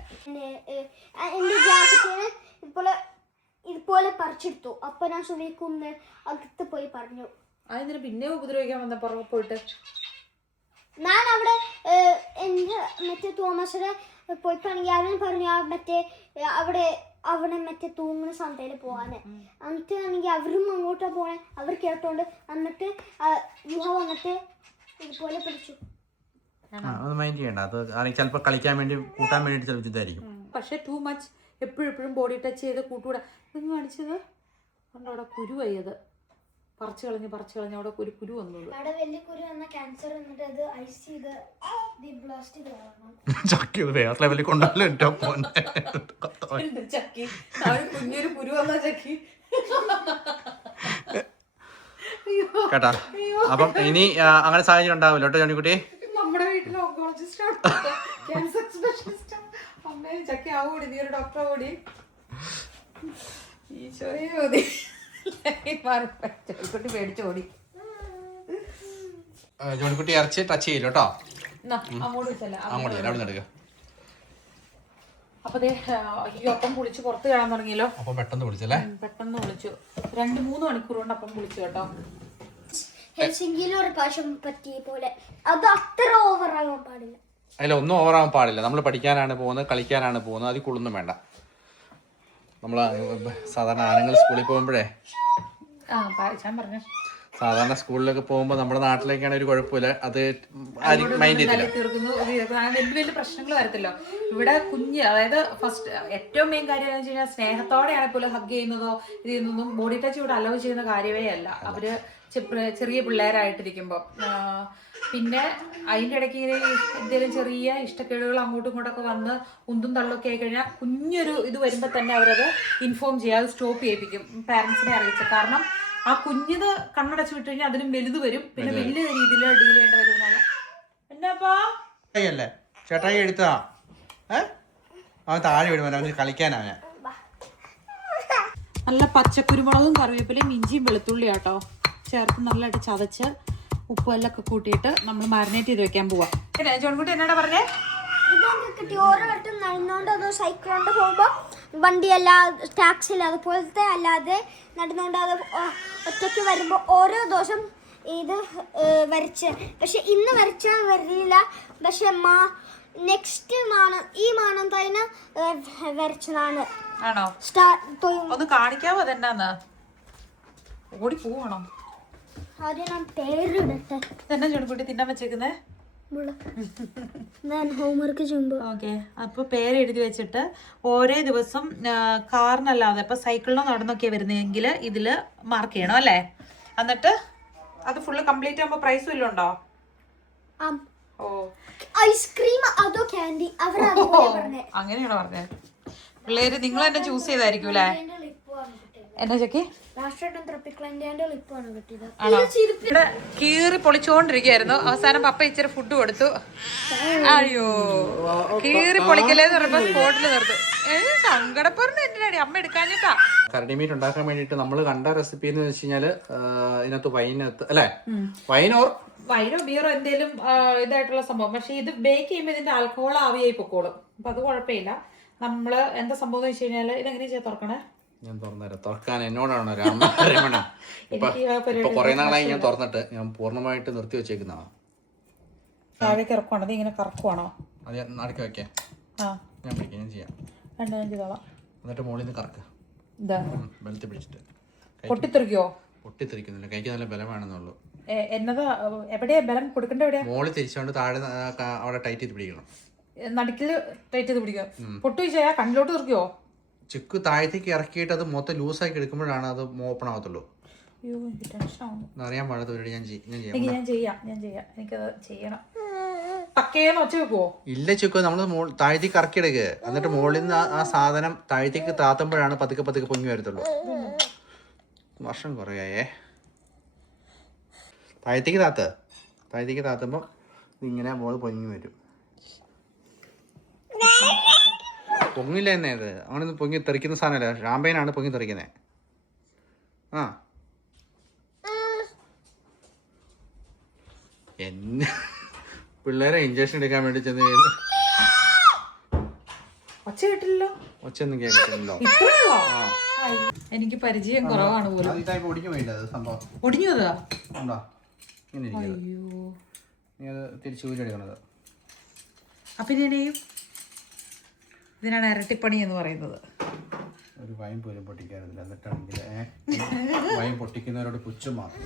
എന്റെ ജാക്കറ്റിന് ഇതുപോലെ പറിച്ചെടുത്തു. അപ്പൊ ഞാൻ സുവിക്കുന്ന് അകത്ത് പോയി പറഞ്ഞു. അതിന് പിന്നെ ഉപദ്രവിക്കാൻ വന്ന പോയിട്ട് ഞാൻ അവിടെ എന്റെ മറ്റേ തോമസിനെ പോയിട്ടാണെങ്കിൽ അവൻ പറഞ്ഞു മറ്റേ അവിടെ മറ്റേ തൂങ്ങുന്ന സന്തയിൽ പോവാന്. എന്നിട്ട് ആണെങ്കിൽ അവരും അങ്ങോട്ടാ പോണേ. അവർ കേട്ടോണ്ട് എന്നിട്ട് യുഹ വന്നിട്ട് ഇതുപോലെ പിടിച്ചു. മൈൻഡ് ചെയ്യണ്ട, അത് ചിലപ്പോൾ കളിക്കാൻ വേണ്ടി കൂട്ടാൻ വേണ്ടി ചിലതായിരിക്കും. പക്ഷെ ടു മച്ച് എപ്പോഴും ബോഡി ടച്ച് ചെയ്ത് കൂട്ടുകൂടാ. നിങ്ങൾ കാണിച്ചത് കണ്ടോ, അവിടെ കുരുവായി. അത് പറിച്ചു കളഞ്ഞ് അവിടെ ഒരു കുരു വന്നത്. ചക്കി വേറെ ലെവലിൽ കൊണ്ടാലും ചക്കി കുഞ്ഞൊരു കുരു വന്ന ചക്കി കേട്ടാ. അപ്പം ഇനി അങ്ങനെ സാഹചര്യം ഉണ്ടാവില്ല കേട്ടോ ജോണിക്കുട്ടി. നമ്മുടെ വീട്ടിലെ ഓങ്കോളജിസ്റ്റ് ക്യാൻസർ സ്പെഷ്യലിസ്റ്റ് അമ്മേ ചക്കി ആവൂടി, നീ ഒരു ഡോക്ടർ ആവൂടി. ഈശോയെ പേടിച്ചോടി. ജോണിക്കുട്ടി ഇറച്ചി ടച്ച് ചെയ്യില്ല കേട്ടോ. അങ്ങോട്ട് അവിടെ എടുക്കുക. അപ്പൊ ഈ അപ്പം പുളിച്ച് പുറത്ത് കാണാൻ തുടങ്ങിയല്ലോ. അപ്പം പെട്ടെന്ന് വിളിച്ചല്ലേ? പെട്ടെന്ന് വിളിച്ചു. 2-3 മണിക്കൂർ കൊണ്ട് അപ്പം വിളിച്ചു കേട്ടോ. ഹെൽസിങ്കിയിൽ ഒരു പ്രാവശ്യം പറ്റിയ പോലെ അത് അത്ര ഓവർ ആകാൻ പാടില്ല. അതിൽ ഒന്നും ഓവറാകാൻ പാടില്ല. നമ്മൾ പഠിക്കാനാണ് പോകുന്നത്, കളിക്കാനാണ് പോകുന്നത്, അതിൽ കൂടുതലൊന്നും വേണ്ട. നമ്മൾ സാധാരണ ആണുങ്ങൾ സ്കൂളിൽ പോകുമ്പോഴേ സാധാരണ സ്കൂളിലൊക്കെ പോകുമ്പോൾ നമ്മുടെ നാട്ടിലേക്കാണ് ഒരു കുഴപ്പമില്ല, അത് ആരും മൈൻഡ് ചെയ്തില്ല. വലിയ പ്രശ്നങ്ങൾ വരത്തില്ലോ. ഇവിടെ കുഞ്ഞ്, അതായത് ഫസ്റ്റ് ഏറ്റവും മെയിൻ കാര്യം എന്ന് വെച്ച് കഴിഞ്ഞാൽ സ്നേഹത്തോടെയാണ് പോലും ഹഗ് ചെയ്യുന്നതോ ഇത് ചെയ്യുന്നതും ബോഡി ടച്ച് ഇവിടെ അലോ ചെയ്യുന്ന കാര്യമേ അല്ല. അവര് ചെറിയ പിള്ളേരായിട്ടിരിക്കുമ്പോൾ. പിന്നെ അതിൻ്റെ ഇടയ്ക്ക് ഇങ്ങനെ എന്തെങ്കിലും ചെറിയ ഇഷ്ടക്കേടുകൾ അങ്ങോട്ടും ഇങ്ങോട്ടൊക്കെ വന്ന് ഉന്തും തള്ളൊക്കെ ആയി കഴിഞ്ഞാൽ കുഞ്ഞൊരു ഇത് വരുമ്പോൾ തന്നെ അവരത് ഇൻഫോം ചെയ്യുക, അത് സ്റ്റോപ്പ് ചെയ്യിപ്പിക്കും, പാരൻസിനെ അറിയിച്ച്. കാരണം ആ കുഞ്ഞിത് കണ്ണടച്ച് വിട്ട് കഴിഞ്ഞാൽ അതിനും വലുത് വരും, പിന്നെ വലിയ രീതിയിൽ ഡീൽ ചെയ്യേണ്ടി വരും എന്നുള്ള. എന്നാപ്പാ ചേട്ടായി എടുത്താ അവൻ താഴെ വിടുമ്പോൾ കളിക്കാനാണ്. നല്ല പച്ചക്കുരുമുളകും കറിവേപ്പിലയും ഇഞ്ചിയും വെളുത്തുള്ളി ആട്ടോ ചേർത്ത് നല്ലതായിട്ട് ചതച്ച് ഉപ്പുവെല്ലൊക്കെ കൂട്ടിയിട്ട് നമ്മൾ മാരിനേറ്റ് ചെയ്ത് വെക്കാൻ പോവാം. പിന്നെ ജോൺകുട്ടി എന്നാടാ പറഞ്ഞേ? ഇതൊക്കെ കിട്ടി. ഓരോ വട്ടം നടന്നുകൊണ്ട് അതോ സൈക്കിൾ കൊണ്ട് പോകുമ്പോൾ വണ്ടിയല്ല ടാക്സിയിൽ അതുപോലത്തെ അല്ലാതെ നടന്നുകൊണ്ട് അത് ഒറ്റയ്ക്ക് വരുമ്പോൾ ഓരോ ദിവസം ഇത് വരച്ച്. പക്ഷെ ഇന്ന് വരച്ചാൽ വരില്ല. പക്ഷെ നെക്സ്റ്റ് ഈ മാനം തന്നെ വരച്ചതാണ്. ആണോ? ഒന്ന് കാണിക്കാവോ അതെന്നാന്ന്? ഓടി പോവാണോ? ആദ്യം ഞാൻ പേരിടട്ടെ. തന്നെ ചുടുകുട്ടി തിന്നാൻ വെച്ചേക്കുന്നേ. ഞാൻ ഹോംവർക്ക് ചെയ്യുമ്പോൾ ഓക്കെ, അപ്പോൾ പേര് എഴുതി വെച്ചിട്ട് ഓരോ ദിവസം കാറിനല്ലാതെ ഇപ്പൊ സൈക്കിളിനോ നടന്നൊക്കെയാണ് വരുന്നതെങ്കിൽ ഇതിൽ മാർക്ക് ചെയ്യണം അല്ലേ? എന്നിട്ട് അത് ഫുള്ള് കംപ്ലീറ്റ് ആകുമ്പോൾ പ്രൈസ് വല്ലതും ഉണ്ടോ? ഓ, ഐസ്ക്രീം അതോ ക്യാൻഡി അവർ അങ്ങനെയാണോ പറഞ്ഞത്? പിള്ളേര് നിങ്ങൾ തന്നെ ചൂസ് ചെയ്തായിരിക്കും അല്ലേ? എന്നാ ചെക്കി ആണോ? ഇവിടെ കീറി പൊളിച്ചോണ്ടിരിക്കുകയായിരുന്നു. അവസാനം പപ്പ ഇച്ചിരി ഫുഡ് കൊടുത്തു. അയ്യോ, കീറി പൊളിക്കലേന്ന് പറയുമ്പോ സ്പോട്ടിൽ നിർത്തും. സങ്കടപ്പുറം എന്തിനാടി അമ്മ എടുക്കാഞ്ഞിട്ടാ. കരടി മീറ്റ് ഉണ്ടാക്കാൻ വേണ്ടിട്ട് നമ്മൾ കണ്ട റെസിപ്പി എന്ന് വെച്ച് കഴിഞ്ഞാല് ഇതിനകത്ത് വൈനകത്ത് അല്ലെ, വൈനോ ബിയറോ എന്തേലും ഇതായിട്ടുള്ള സംഭവം. പക്ഷെ ഇത് ബേക്ക് ചെയ്യുമ്പോൾ ഇതിന്റെ ആൽക്കഹോൾ ആവിയായി പൊക്കോളും. അപ്പൊ അത് കുഴപ്പമില്ല. നമ്മള് എന്താ സംഭവം എന്ന് വെച്ച് കഴിഞ്ഞാല് ഇതെങ്ങനെയാ ചെയ്യാൻ തുറക്കണേ? ഞാൻ തുറന്നുതരാം. തുറക്കാൻ എന്നോടാണോ രമണ? ഇപ്പൊ കുറെ നാളായി ഞാൻ തുറന്നിട്ട് ഞാൻ പൂർണ്ണമായിട്ട് നിർത്തി വെച്ചേക്കുന്നതാണ്. താഴേക്ക് ഇറക്കുവാണോ? അത് ഇങ്ങനെ കറക്കുവാണോ? അത് നടക്കി വെക്കാം. ഞാൻ പിടിക്കാം, ഞാൻ ചെയ്യാം. ഞാൻ ചെയ്തോളാം. എന്നിട്ട് മുകളിൽ നിന്ന് കറക്കുക. ബലത്തി പിടിച്ചിട്ട്. പൊട്ടിത്തെറിക്കോ? പൊട്ടിത്തെറിക്കുന്നില്ല, കൈക്ക് നല്ല ബലമാണെന്നുള്ളൂ. എന്നതാ എവിടെയാ ബലം കൊടുക്കേണ്ട? എവിടെയാ? മുകളിൽ തിരിച്ചുകൊണ്ട് താഴെ അവിടെ ടൈറ്റ് ചെയ്ത് പിടിക്കണം. നടുക്കില് ടൈറ്റ് ചെയ്ത് പിടിക്കുക. പൊട്ടു ചെയ്യാ കണ്ണിലോട്ട് തെറിക്കോ? ചിക്കു താഴത്തേക്ക് ഇറക്കിയിട്ട് അത് മൊത്തം ലൂസാക്കി എടുക്കുമ്പോഴാണ് അത് ഓപ്പൺ ആവത്തുള്ളൂ. അറിയാൻ പാടത്ത് പരിപാടി ഞാൻ ചെയ്യാം. എനിക്കത് ചെയ്യണം. പക്കേന്ന് ഒച്ച വെക്കുവോ? ഇല്ല ചിക്കു, നമ്മൾ താഴത്തേക്ക് ഇറക്കി എടുക്കുക. എന്നിട്ട് മുകളിൽ നിന്ന് ആ സാധനം താഴത്തേക്ക് താത്തുമ്പോഴാണ് പതുക്കെ പതുക്കെ പൊങ്ങി വരത്തുള്ളൂ. വർഷം കുറയായേ. താഴത്തേക്ക് താത്തുമ്പോൾ ഇങ്ങനെ മോള് പൊങ്ങി വരും. പൊങ്ങില്ല തന്നെ ഇത്. അങ്ങനൊന്നും പൊങ്ങി തെറിക്കുന്ന സാധനമല്ല. ഷാമ്പയിനാണ് പൊങ്ങി തെറിക്കുന്നത്. ആ എന്നെ പിള്ളേരെ ഇഞ്ചക്ഷൻ എടുക്കാൻ വേണ്ടി ചെന്ന് ഒച്ച കേട്ടില്ലല്ലോ. ഒച്ചയൊന്നും കേൾക്കത്തില്ലല്ലോ. എനിക്ക് പരിചയം കുറവാണ് പോലും. ഒടിഞ്ഞു പോയില്ല അത് സംഭവം. ഒടിഞ്ഞതാ? ഉണ്ടോ? ഇങ്ങനെ അയ്യോ, നീ അത് തിരിച്ചു ഊരിയെടുക്കണത്. അപ്പൊ ഇതിനാണ് ഇരട്ടിപ്പണി എന്ന് പറയുന്നത്. ഒരു വൈൻ പോലും പൊട്ടിക്കാറില്ല. എന്നിട്ടാണെങ്കിൽ വൈൻ പൊട്ടിക്കുന്നവരോട് പുച്ഛം മാത്രം.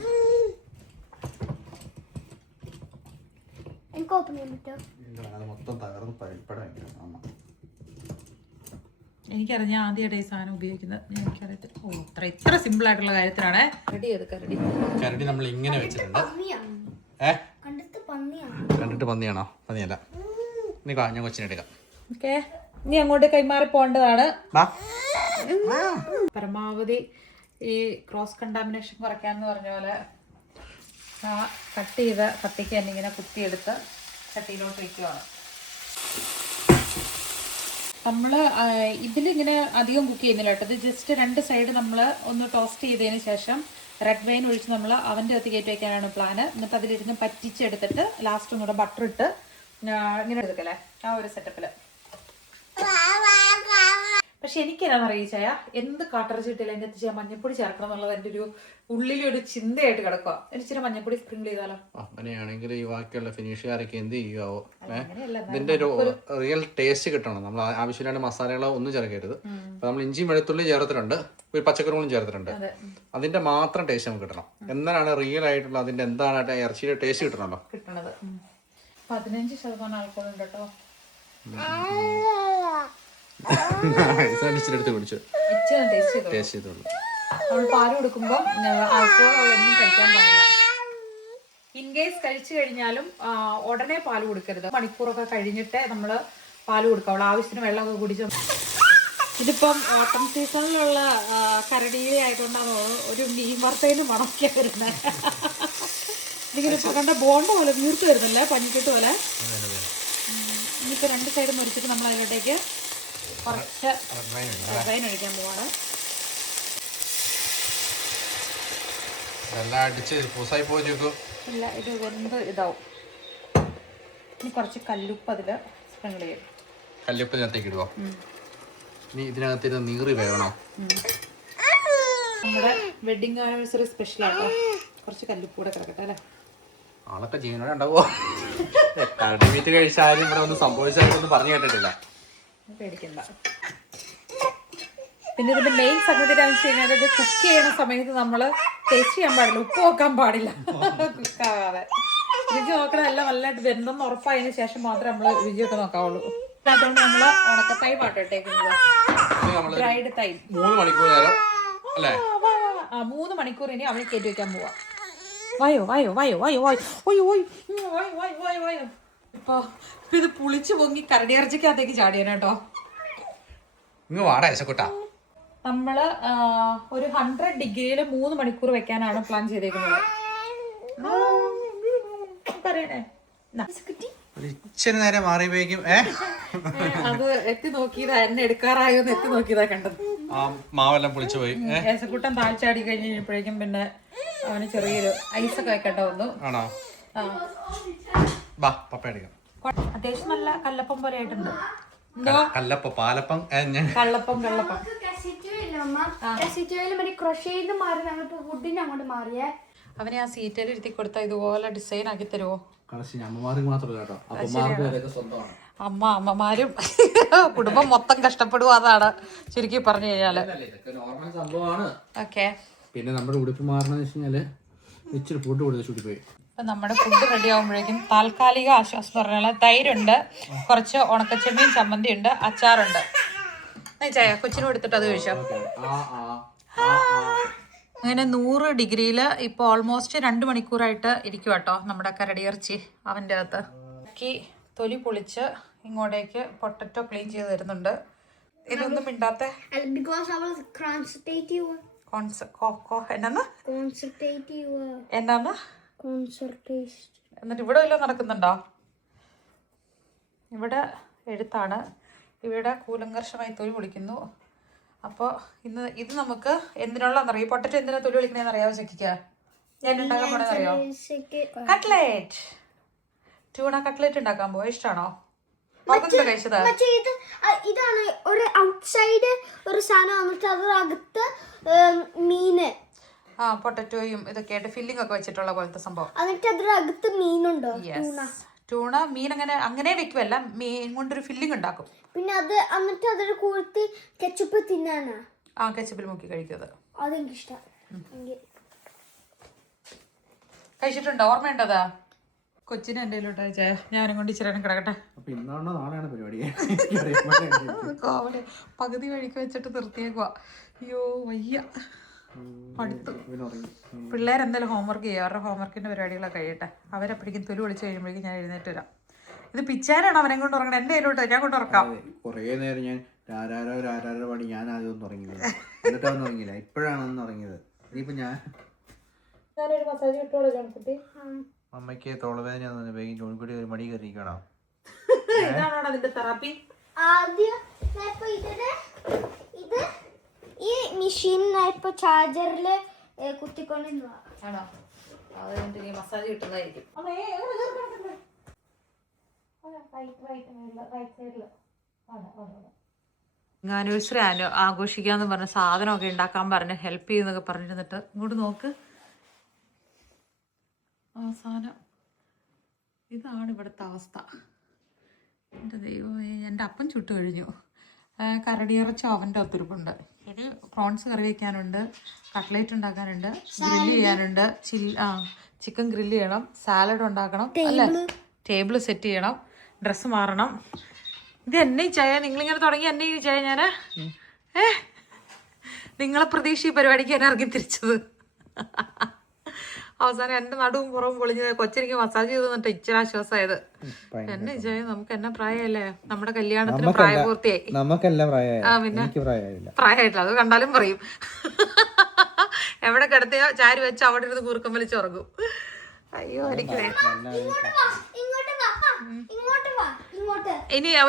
അത് മൊത്തം തകർന്ന് പരിപ്പടാ. എനിക്കറിയാം, ഞാൻ ആദ്യമായിട്ട് ഈ സാധനം ഉപയോഗിക്കുന്നത്. എനിക്കറിയത്തില്ല. ഓ, ഇത്ര സിമ്പിൾ ആയിട്ടുള്ള കാര്യത്തിലാണ്. കരടി നമ്മൾ ഇങ്ങനെ വെച്ചിട്ടുണ്ട്. കണ്ടിട്ട് പന്നിയാണോ? പന്നിയല്ല. ഞാൻ കൊച്ചിനെ എടുക്കാം. ഓക്കെ, ഇനി അങ്ങോട്ട് കൈമാറി പോകേണ്ടതാണ്. പരമാവധി ഈ ക്രോസ് കണ്ടാമിനേഷൻ കുറയ്ക്കാന്ന് പറഞ്ഞ പോലെ കട്ട് ചെയ്ത് കത്തിക്ക് തന്നെ ഇങ്ങനെ കുത്തിയെടുത്ത് ചട്ടിയിലോട്ട് വയ്ക്കുകയാണ്. നമ്മൾ ഇതിലിങ്ങനെ അധികം കുക്ക് ചെയ്യുന്നില്ല കേട്ടോ. ഇത് ജസ്റ്റ് 2 സൈഡ് നമ്മൾ ഒന്ന് ടോസ്റ്റ് ചെയ്തതിന് ശേഷം റെഡ് വൈൻ ഒഴിച്ച് നമ്മൾ അവൻ്റെ അകത്ത് കയറ്റി വയ്ക്കാനാണ് പ്ലാന്. എന്നിട്ട് അതിലിരുന്ന് പറ്റിച്ചെടുത്തിട്ട് ലാസ്റ്റ് ഒന്നുകൂടെ ബട്ടർ ഇട്ട് ഇങ്ങനെ എടുക്കല്ലേ, ആ ഒരു സെറ്റപ്പിൽ. പക്ഷെ എനിക്കെന്നാന്ന് അറിയിച്ചായ എന്ത് കാട്ടറച്ചിട്ടില്ല എൻ്റെ അകത്ത് ചെയ്യാൻ മഞ്ഞപ്പൊടി ചേർക്കണം എന്നുള്ളത് എൻ്റെ ഒരു ഉള്ളിലൊരു ചിന്തയായിട്ട് കിടക്കുക. എനിക്ക് ഇച്ചിരി മഞ്ഞപ്പൊടി സ്പ്രിങ്കിൾ ചെയ്താലോ? അങ്ങനെയാണെങ്കിൽ ഈ ബാക്കിയുള്ള ഫിനിഷുകാരൊക്കെ എന്ത് ചെയ്യുമോ? ഇതിന്റെ ഒരു റിയൽ ടേസ്റ്റ് കിട്ടണം. നമ്മൾ ആവശ്യമില്ലാണ്ട് മസാലകളോ ഒന്നും ചേർക്കരുത്. അപ്പൊ നമ്മൾ ഇഞ്ചിയും വെളുത്തുള്ളി ചേർത്തിട്ടുണ്ട്, ഒരു പച്ചക്കറികളും ചേർത്തിട്ടുണ്ട്. അതിന്റെ മാത്രം ടേസ്റ്റ് നമുക്ക് കിട്ടണം. എന്നാലാണ് റിയൽ ആയിട്ടുള്ള അതിന്റെ എന്താണ് ഇറച്ചിയുടെ ടേസ്റ്റ് കിട്ടണല്ലോ. കിട്ടണത് 15% ആൽക്കോൾ ഉണ്ട് കേട്ടോ. എടുത്ത് കുടിച്ചു ടേസ്റ്റ് ചെയ്തോളൂ. നമ്മൾ പാല് കൊടുക്കുമ്പോൾ ആൽക്കോഹോൾ അവളൊന്നും കഴിക്കാൻ പാടില്ല. ഇൻ കേസ് കഴിച്ചു കഴിഞ്ഞാലും ഉടനെ പാല് കൊടുക്കരുത്. മണിക്കൂറൊക്കെ കഴിഞ്ഞിട്ടേ നമ്മൾ പാല് കൊടുക്കുക. അവൾ ആവശ്യത്തിന് വെള്ളമൊക്കെ കുടിച്ചു. ഇതിപ്പം ഓട്ടം സീസണിലുള്ള കരടി ആയതുകൊണ്ടാണ് ഒരു മീൻ വറുത്തതിന് മണക്കിയ വരുന്നത്. ഇതിങ്ങനെ കണ്ട ബോണ്ട പോലെ വീർത്ത് വരുന്നില്ലേ, പഞ്ഞിക്കെട്ട് പോലെ. ഇനിയിപ്പോൾ 2 സൈഡ് മുറിച്ചിട്ട് നമ്മൾ അതിലോട്ടേക്ക് കുറച്ച് വൈൻ ഒഴിക്കാൻ പോവാണ്. ഇല്ല, ഇത് വെന്ത് ഇതാവും. ഇനി കുറച്ച് കല്ലുപ്പ് അതിൽ സ്പ്രിങ്കിൾ ചെയ്യും. കല്ലുപ്പ് ഇതിനകത്തേക്ക് ഇടുവോ? ഇനി ഇതിനകത്ത് നീറി വേണോ? നമ്മുടെ വെഡിങ് ആനിവേഴ്സറി സ്പെഷ്യൽ ആട്ടോ. കുറച്ച് കല്ലുപ്പ് കൂടെ കിടക്കട്ടെ അല്ലേ? ആളൊക്കെ ജീവനോടെ ഉണ്ടാവോ? കരടി മീറ്റ് കഴിച്ചാലും ഇവിടെ ഒന്നും സംഭവിച്ചാലും പറഞ്ഞു കേട്ടിട്ടില്ല. പേടിക്കണ്ട. പിന്നെ ഇതിന്റെ മെയിൻ സംഗതി എന്താണെന്ന് വെച്ച് കഴിഞ്ഞാൽ ഇത് കുക്ക് ചെയ്യുന്ന സമയത്ത് നമ്മൾ ടേസ്റ്റ് ചെയ്യാൻ പാടില്ല, ഉപ്പ് നോക്കാൻ പാടില്ല കുക്കാവാതെ. രുചി നോക്കണമെല്ലാം നല്ലതായിട്ട് വെന്തെന്ന് ഉറപ്പായതിനു ശേഷം മാത്രമേ നമ്മൾ രുചിയൊക്കെ നോക്കാവുള്ളൂ. അതുകൊണ്ട് നമ്മൾ ഉണക്കത്തൈ പാട്ടിട്ടേക്കുന്നത്, ഡ്രൈഡ് തൈ. 3 മണിക്കൂർ നേരം അല്ലേ? 3 മണിക്കൂർ ഇനി അവിടെ കയറ്റി വെക്കാൻ പോവാ. വായോ വായോ വായോ വായോ വായോ വായോ വായോ വായോ വായോ വായോ. ഇപ്പൊ ഇത് പുളിച്ചു പൊങ്ങി കരടിയിറച്ചിക്കകത്തേക്ക് ചാടിയാനേട്ടോ. ഇങ്ങ് വാടാ യശക്കുട്ടാ. നമ്മള് ഒരു 100 ഡിഗ്രിയിൽ 3 മണിക്കൂർ വെക്കാനാണ് പ്ലാൻ ചെയ്തേക്കുന്നത്. പറയണേ ഇച്ചിരി നേരം മാറിയപ്പോഴേക്കും അത് എത്തി നോക്കിയതാ, എന്നെ എടുക്കാറായോന്ന് എത്തി നോക്കിയതാ കണ്ടത്. മാവെല്ലാം പൊളിച്ചു പോയി. യേശക്കുട്ടൻ താഴ്ചാടി കഴിഞ്ഞപ്പോഴേക്കും പിന്നെ അവന് ചെറിയൊരു ഐസൊക്കെ വെക്കേണ്ട വന്നു. ആണോ? പപ്പ എടുക്കാം. അത്യാവശ്യം നല്ല കല്ലപ്പം പോലെ ആയിട്ടുണ്ട്. കല്ലപ്പം പാലപ്പം കള്ളപ്പം അവനെ ആ സീറ്റിൽ ഇരുത്തി കൊടുത്ത ഇതുപോലെ ഡിസൈൻ ആക്കി തരുമോ? അമ്മമാരും കുടുംബം മൊത്തം കഷ്ടപ്പെടുക, അതാണ് ചുരുക്കി പറഞ്ഞു കഴിഞ്ഞാല്. ഓക്കെ, പിന്നെ നമ്മുടെ ഉടുപ്പ് മാറണമെന്ന് വെച്ച് കഴിഞ്ഞാല് ഇച്ചിരി ഫുഡ് കൊടുത്ത് ചുട്ടിപ്പോയി. ഇപ്പൊ നമ്മുടെ ഫുഡ് റെഡി ആകുമ്പോഴേക്കും താൽക്കാലിക ആശ്വാസം എന്ന് പറഞ്ഞാൽ തൈരുണ്ട്, കുറച്ച് ഉണക്കച്ചെമ്മീൻ ചമ്മന്തി ഉണ്ട്, അച്ചാറുണ്ട്. കൊച്ചിനും എടുത്തിട്ട് അത് കഴിച്ചോ. അങ്ങനെ 100 ഡിഗ്രിയിൽ ഇപ്പോൾ ഓൾമോസ്റ്റ് 2 മണിക്കൂറായിട്ട് ഇരിക്കും കേട്ടോ നമ്മുടെ കരടിയിറച്ചി അവൻ്റെ അകത്ത്. തൊലി പൊളിച്ച് ഇങ്ങോട്ടേക്ക് പൊട്ടറ്റോ ക്ലീൻ ചെയ്ത് തരുന്നുണ്ട്. ഇതൊന്നും മിണ്ടാത്ത എന്നാന്ന് എന്നിട്ട് ഇവിടെ വല്ലതും നടക്കുന്നുണ്ടോ? ഇവിടെ എഴുത്താണ്, ഇവിടെ കൂലങ്കർഷമായി തൊലി പൊളിക്കുന്നു. അപ്പോൾ ഇന്ന് ഇത് നമുക്ക് എന്തിനുള്ളതെന്നറിയോ? പൊട്ടറ്റോ എന്തിനാ തൊലി പൊളിക്കണേന്ന് അറിയാവോ? ചെക്കിക്ക ഞാൻ ഉണ്ടാക്കാൻ പോണെന്നറിയോ? കട്ട്ലേറ്റ്, ട്യൂണ കട്ട്ലേറ്റ് ഉണ്ടാക്കാൻ പോവാ. ഇഷ്ടമാണോ? കഴിച്ചത് ഇതാണ് ഒരു ഔട്ട്സൈഡ് ഒരു സാധനം വന്നിട്ട് അതിനകത്ത് മീന് പൊട്ടറ്റോയും ഇതൊക്കെ ആയിട്ട് ഫില്ലിംഗ് ഒക്കെ വെച്ചിട്ടുള്ള പോലത്തെ സംഭവം. എന്നിട്ട് അതിനകത്ത് മീനുണ്ടോ? ട്യൂണ മീൻ അങ്ങനെ വെക്കുമല്ല, മീൻ കൊണ്ടൊരു ഫില്ലിംഗ് ഉണ്ടാക്കും. പിന്നെ അത് എന്നിട്ട് അതിന് കൂട്ടി കെച്ചപ്പ് തിന്നാനാ. കെച്ചപ്പിൽ മുക്കി കഴിക്കുന്നത് അതെനിക്ക് ഇഷ്ടം. കഴിച്ചിട്ടുണ്ടോ? ഓർമ്മയുണ്ടതാ? കൊച്ചിനെ എൻ്റെ കയ്യിലോട്ട് ഞാനും കൊണ്ട് ഇച്ചിരി കിടക്കട്ടെ. പകുതി വഴിക്ക് വെച്ചിട്ട് നിർത്തിയേക്കുവാ. അയ്യോ വയ്യ, അടുത്തു. പിള്ളേരെന്തായാലും ഹോംവർക്ക് ചെയ്യുക, അവരുടെ ഹോംവർക്കിൻ്റെ പരിപാടികളൊക്കെ കഴിയട്ടെ. അവരെപ്പോഴേക്കും തൊലി വിളിച്ച് കഴിയുമ്പോഴേക്കും ഞാൻ എഴുന്നേറ്റ് വരാം. ഇത് പിച്ചാനാണ് അവനെ കൊണ്ട് ഉറങ്ങണം. എൻ്റെ കയ്യിലോട്ട് ഞാൻ കൊണ്ട് ഉറക്കാം. കുറേ നേരം ഞാൻ രാരാരോ പാടി ഞാൻ ആദ്യം ഒന്നും ഉറങ്ങിയില്ല, എന്നിട്ടൊന്നും ഉറങ്ങിയില്ല, ഇപ്പോഴാണ് ഉറങ്ങിയത്. ഇനിയിപ്പോൾ ഞാനൊരു മസാജ് കിട്ടുമല്ലോ കുട്ടി. അമ്മയ്ക്ക് തോളവേദന വേഗം ജോണിക്കുട്ടി ഒരു മടി കയറിക്കണം. ഇതാണോ അതിന്റെ തെറാപ്പി? ആദ്യം ഇത് ഈ മെഷീനിനായിപ്പോ ചാർജറില് കുത്തിക്കൊണ്ടിരുന്നതാ. ആണോ? അതുകൊണ്ട് ഈ മസാജ് കിട്ടുന്നതായിരിക്കും. ആനിവേഴ്സറി ആഘോഷിക്കാന്ന് പറഞ്ഞ സാധനമൊക്കെ ഉണ്ടാക്കാൻ പറഞ്ഞ് ഹെൽപ്പ് ചെയ്യുന്നൊക്കെ പറഞ്ഞിരുന്നിട്ട് ഇങ്ങോട്ട് നോക്ക്. അവസാനം ഇതാണ് ഇവിടുത്തെ അവസ്ഥ. എൻ്റെ ദൈവമേ, എൻ്റെ അപ്പം ചുട്ട് കഴിഞ്ഞു. കരടിയിറച്ചി അവൻ്റെ ഒത്തിരിപ്പുണ്ട്. ഇനി പ്രോൺസ് കറി വയ്ക്കാനുണ്ട്, കട്ട്ലേറ്റ് ഉണ്ടാക്കാനുണ്ട്, ഗ്രില്ല് ചെയ്യാനുണ്ട്, ചിക്കൻ ഗ്രില്ല് ചെയ്യണം, സാലഡ് ഉണ്ടാക്കണം, അല്ലേ? ടേബിൾ സെറ്റ് ചെയ്യണം, ഡ്രസ്സ് മാറണം. ഇത് എന്നെ ഈ ചായ നിങ്ങളിങ്ങനെ തുടങ്ങി എന്നെ ഈ ചായ ഞാൻ നിങ്ങളെ പ്രതീക്ഷ ഈ പരിപാടിക്ക് ഞാൻ ഇറങ്ങി തിരിച്ചത്. അവസാനം എൻ്റെ നടുവും പുറവും പൊളിഞ്ഞത്. കൊച്ചെനിക്ക് മസാജ് ചെയ്ത് തന്നിട്ട് ഇച്ചിരി ആശ്വാസമായത്. എന്നെ ചായ നമുക്ക് എന്നെ പ്രായമല്ലേ? നമ്മുടെ കല്യാണത്തിന് പ്രായപൂർത്തിയായി. പിന്നെ പ്രായമായിട്ടില്ല, അത് കണ്ടാലും പറയും. എവിടെ കിടത്തിയോ ചാരി വെച്ച് അവിടെ ഇരുന്ന് കൂർക്കം വലിച്ച് ഉറങ്ങും. അയ്യോ എനിക്ക്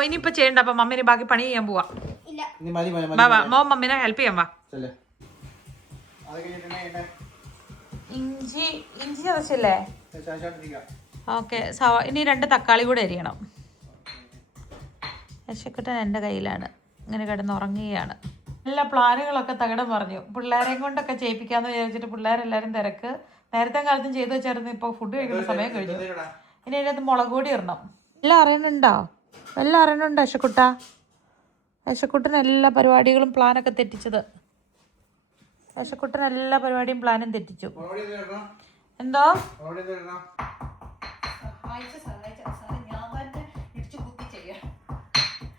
ഇനിയിപ്പൊ ചെയ്യണ്ട. അപ്പൊ മമ്മീനെ ബാക്കി പണി ചെയ്യാൻ പോവാ. മോൻ മമ്മീനെ ഹെൽപ്പ് ചെയ്യാൻ വാ. ഇഞ്ചി ചതച്ചില്ലേ? ഓക്കെ. ഇനി 2 തക്കാളി കൂടെ അരിയണം. യശക്കുട്ടൻ എൻ്റെ കയ്യിലാണ്, ഇങ്ങനെ കിടന്നുറങ്ങുകയാണ്. എല്ലാ പ്ലാനുകളൊക്കെ തകിടം പറഞ്ഞു. പിള്ളേരെയും കൊണ്ടൊക്കെ ചെയ്യിപ്പിക്കാന്ന് വിചാരിച്ചിട്ട് പിള്ളേരെല്ലാവരും തിരക്ക്. നേരത്തെ കാലത്തും ചെയ്തു വെച്ചായിരുന്നു. ഇപ്പോൾ ഫുഡ് കഴിക്കുന്ന സമയം കഴിഞ്ഞു. ഇനി അതിനകത്ത് മുളക് പൊടി ഇടണം. എല്ലാം അറിയണുണ്ടോ? എല്ലാം അറിയണുണ്ടോ യശക്കുട്ട? യശക്കുട്ടൻ എല്ലാ പരിപാടികളും പ്ലാനൊക്കെ തെറ്റിച്ചത്. യശക്കുട്ടൻ എല്ലാ പരിപാടിയും പ്ലാനും തെറ്റിച്ചു. എന്തോ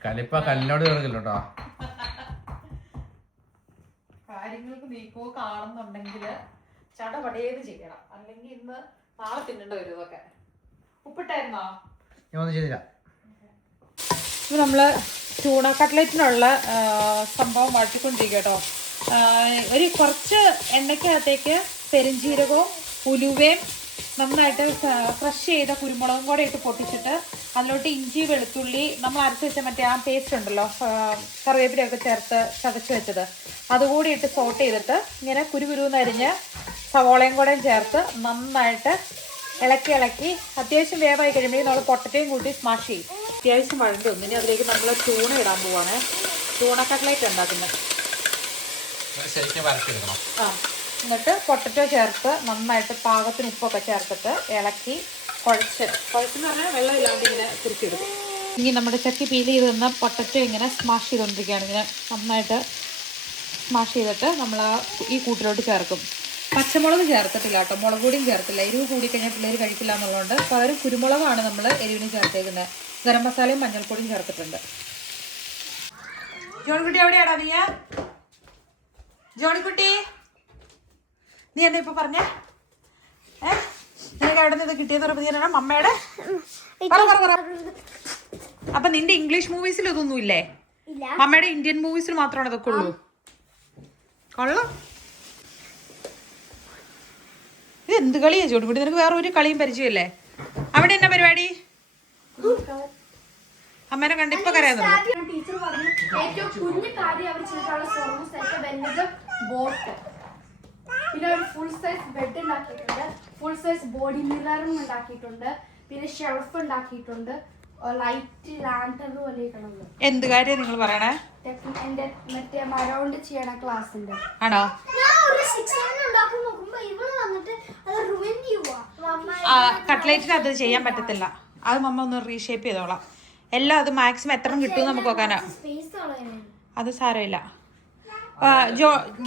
കലിപ്പ കല്ലിനോട് ചേർക്കില്ലോട്ടോ. കാര്യങ്ങൾക്ക് നീക്കോ കാണുന്നുണ്ടെങ്കിൽ ചടപടേത് ചെയ്യണം, അല്ലെങ്കിൽ ഇന്ന് നാളെ തിന്നേണ്ട വരും ഇതൊക്കെ. ഉപ്പിട്ടായിരുന്നോ? ചെയ്തില്ല. ഇത് നമ്മള് ചൂണ കട്ട്ലറ്റിനുള്ള സംഭവം വഴറ്റിക്കൊണ്ടിരിക്കുക കേട്ടോ. ഒരു കുറച്ച് എണ്ണയ്ക്കകത്തേക്ക് പെരുംജീരകവും ഉലുവയും നന്നായിട്ട് ക്രഷ് ചെയ്ത കുരുമുളകും കൂടെ ഇട്ട് പൊട്ടിച്ചിട്ട് അതിലോട്ട് ഇഞ്ചി വെളുത്തുള്ളി നമ്മൾ അരച്ച് വെച്ച മറ്റേ ആ പേസ്റ്റ് ഉണ്ടല്ലോ, കറിവേപ്പിലൊക്കെ ചേർത്ത് ചതച്ച് വെച്ചത്, അതുകൂടി ഇട്ട് സോട്ട് ചെയ്തിട്ട് ഇങ്ങനെ കുരുകുരുന്ന് അരിഞ്ഞ് സവോളയും കൂടെ ചേർത്ത് നന്നായിട്ട് ഇളക്കി അത്യാവശ്യം വേവായി കഴിയുമ്പോഴേക്കും നമ്മൾ പൊട്ടറ്റയും കൂട്ടി സ്മാഷ് ചെയ്യും. അത്യാവശ്യം വഴണ്ടി ഒന്നിന് അതിലേക്ക് നമ്മൾ ചൂണ ഇടാൻ പോവാണ്. ചൂണ കട്ട്ലറ്റ് ഉണ്ടാക്കുന്നത്. എന്നിട്ട് പൊട്ടറ്റോ ചേർത്ത് നന്നായിട്ട് പാകത്തിന് ഉപ്പൊക്കെ ചേർത്തിട്ട് ഇളക്കി കുഴച്ചെന്ന് പറഞ്ഞാൽ വെള്ളമില്ലാണ്ട് ഇങ്ങനെ കുറുക്കിയെടുക്കും. ഇനി നമ്മുടെ ചക്കി പീൽ ചെയ്ത് തന്ന പൊട്ടറ്റോ ഇങ്ങനെ സ്മാഷ് ചെയ്തുകൊണ്ടിരിക്കുകയാണ്. ഇങ്ങനെ നന്നായിട്ട് സ്മാഷ് ചെയ്തിട്ട് നമ്മൾ ഈ കൂട്ടിലോട്ട് ചേർക്കും. പച്ചമുളക് ചേർത്തിട്ടില്ല കേട്ടോ, മുളക് പൊടിയും ചേർത്തില്ല. എരിവ് കൂടിക്കഴിഞ്ഞാൽ പിള്ളേർ കഴിക്കില്ല എന്നുള്ളതുകൊണ്ട് പകരം കുരുമുളകാണ് നമ്മൾ എരിവിന് ചേർത്തേക്കുന്നത്. ഗരം മസാലയും മഞ്ഞൾപ്പൊടിയും ചേർത്തിട്ടുണ്ട്. ജോണിക്കുട്ടി എവിടെയാടാ നീ? ജോണിക്കുട്ടി നീ എന്നെ ഇപ്പൊ പറഞ്ഞേ, നിനക്ക് എവിടെ നിന്ന് ഇത് കിട്ടിയെന്ന് പറയുമ്പോൾ മമ്മയുടെ പറ. അപ്പൊ നിന്റെ ഇംഗ്ലീഷ് മൂവീസിൽ ഇതൊന്നും ഇല്ലേ? മമ്മയുടെ ഇന്ത്യൻ മൂവീസിൽ മാത്രമാണ് ഇതൊക്കെ ഉള്ളൂ. കൊള്ളാം. ഇത് എന്ത് കളിയാ ജോണിക്കുട്ടി? നിനക്ക് വേറെ ഒരു കളിയും പരിചയമില്ലേ? അവിടെ എന്നാ പരിപാടി? അമ്മേനെ കണ്ട് ഇപ്പൊ കരയാൻ തുടങ്ങി. ടീച്ചർ പറഞ്ഞു ഏറ്റവും കുഞ്ഞു കാര്യം അവർ ചെയ്തിട്ടുള്ള സർവീസ് വരുന്നത് ബോട്ട്. പിന്നെ ഒരു ഫുൾ സൈസ് ബെഡ് ഉണ്ടാക്കിയിട്ടുണ്ട്, ഫുൾ സൈസ് ബോഡി മിററും ഉണ്ടാക്കിയിട്ടുണ്ട്, പിന്നെ ഷെൽഫ് ഉണ്ടാക്കിയിട്ടുണ്ട്, ലൈറ്റ് ലാൻഡറും വലിയിട്ടുണ്ട്. എന്ത് കാര്യം നിങ്ങൾ പറയണേ? എന്റെ മറ്റേ മരകൊണ്ട് ചെയ്യണ ക്ലാസ്സിന്റെ ആണോ? കട്ട്ലേറ്റിന് അത് ചെയ്യാൻ പറ്റത്തില്ല. അത് മമ്മ ഒന്ന് റീഷേപ്പ് ചെയ്തോളാം. എല്ലാം അത് മാക്സിമം എത്ര കിട്ടും നമുക്ക് നോക്കാനാ. അത് സാരമില്ല.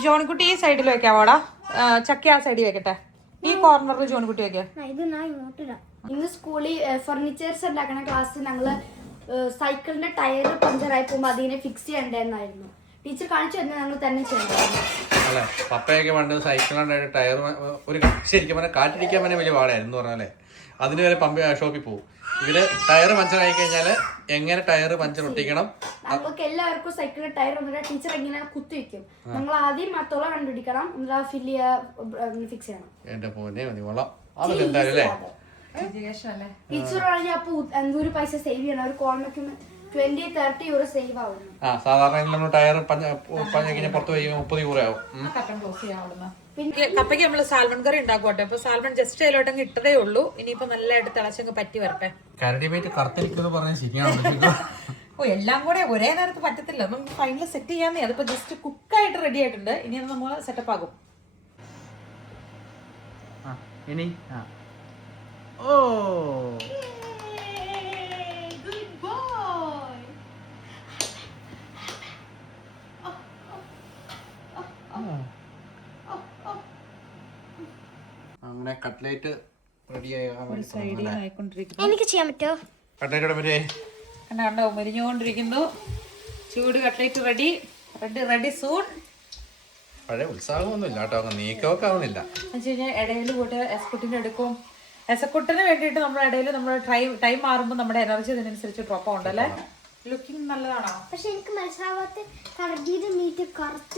ജോണിക്കുട്ടി ഈ സൈഡിൽ വെക്കാവോടാ, ചക്കി ആ സൈഡിൽ വെക്കട്ടെ. ഈ കോർണറിൽ ജോണിക്കുട്ടി വെക്ക. ഇന്ന് സ്കൂളിൽ ഫർണിച്ചേഴ്സ് ഉണ്ടാക്കണ ക്ലാസ് ഞങ്ങള് സൈക്കിളിന്റെ ടയർ പഞ്ചറായി പോകുമ്പോൾ അതിനെ ഫിക്സ് ചെയ്യണ്ടെന്നായിരുന്നു ടീച്ചർ കാണിച്ചു തന്നെ. ഞങ്ങൾ തന്നെ ചെയ്യണ്ടായിരുന്നു. അല്ലെ, പപ്പയൊക്കെ പണ്ട് സൈക്കിളിന്റെ ടയർ ഒരു ശരിക്കും പറഞ്ഞാൽ കാറ്റിരിക്കാൻ തന്നെ വലിയ പാടായിരുന്നു പറഞ്ഞാലേ. അതിന് വരെ ഷോപ്പിൽ പോകും. ഇവര് ടയർ പഞ്ചറായി കഴിഞ്ഞാല് എങ്ങനെ ടയർ പഞ്ചർ ഒട്ടിക്കണം. നമുക്ക് എല്ലാവർക്കും സൈക്കിളിന്റെ ടയർ വന്നിട്ട് ടീച്ചർ എങ്ങനെ കുത്തി വെക്കും. നമ്മൾ ആദ്യം തുള കണ്ടുപിടിക്കണം, ഫില്ല് ഫിക്സ് ചെയ്യണം. എന്റെ പോനെ കൊള്ളാം. അതൊക്കെ എന്തായാലും അല്ലേ ടീച്ചർ പറഞ്ഞ അപ്പൊ എന്തോരു പൈസ സേവ് ചെയ്യണം. ഒരു കോളിനൊക്കെ 20-30 euro സേവ് ആവുന്നു. സാധാരണ ടയർ പുറത്ത് പോയി 30 euro ആവും. കപ്പയ്ക്ക് നമ്മള് സാൽമൺ കറി ഉണ്ടാക്കോട്ടെ. അപ്പൊ സാൽമൺ ജസ്റ്റ് അതിലോട്ടങ്ങ് ഇട്ടതേ ഉള്ളൂ. ഇനിയിപ്പോ നല്ലതായിട്ട് തിളച്ചങ്ങ് പറ്റി വരട്ടെ. കരടിമേറ്റ് കറുത്തിരിക്കുന്നു പറഞ്ഞാൽ ശരിയാണോ? ഓ, എല്ലാം കൂടെ ഒരേ നേരത്ത് പറ്റത്തില്ല. നമുക്ക് ഫൈനൽ സെറ്റ് ചെയ്യാന്നേ. അതിപ്പോ ജസ്റ്റ് കുക്കായിട്ട് റെഡി ആയിട്ടുണ്ട്. ഇനി അത് നമ്മൾ സെറ്റപ്പ് ആകും. ഇനി ഓ അങ്ങനെ കട്ട്ലേറ്റ് എനിക്ക് ചെയ്യാൻ പറ്റുമോ? കണ്ടോ മുരിഞ്ഞുകൊണ്ടിരിക്കുന്നു. ചൂട് കട്ട്ലേറ്റ് റെഡി റെഡി സൂൺ. പഴയ ഉത്സാഹമൊന്നും ഇല്ല കേട്ടോ, നീക്കമൊക്കെ ആവുന്നില്ല. ഇടയിൽ പോയിട്ട് എസ്കുട്ടിന്റെ എടുക്കും. എസക്കുട്ടിന് വേണ്ടിയിട്ട് നമ്മുടെ ഇടയിൽ നമ്മൾ ടൈം മാറുമ്പോൾ നമ്മുടെ എനർജി അതിനനുസരിച്ച് ഡ്രോപ്പ് ആവുണ്ടല്ലേ. ലുക്കിംഗ് നല്ലതാണോ? പക്ഷെ എനിക്ക് മനസ്സിലാവാത്ത കറടിയുടെ മീറ്റ് കറുത്ത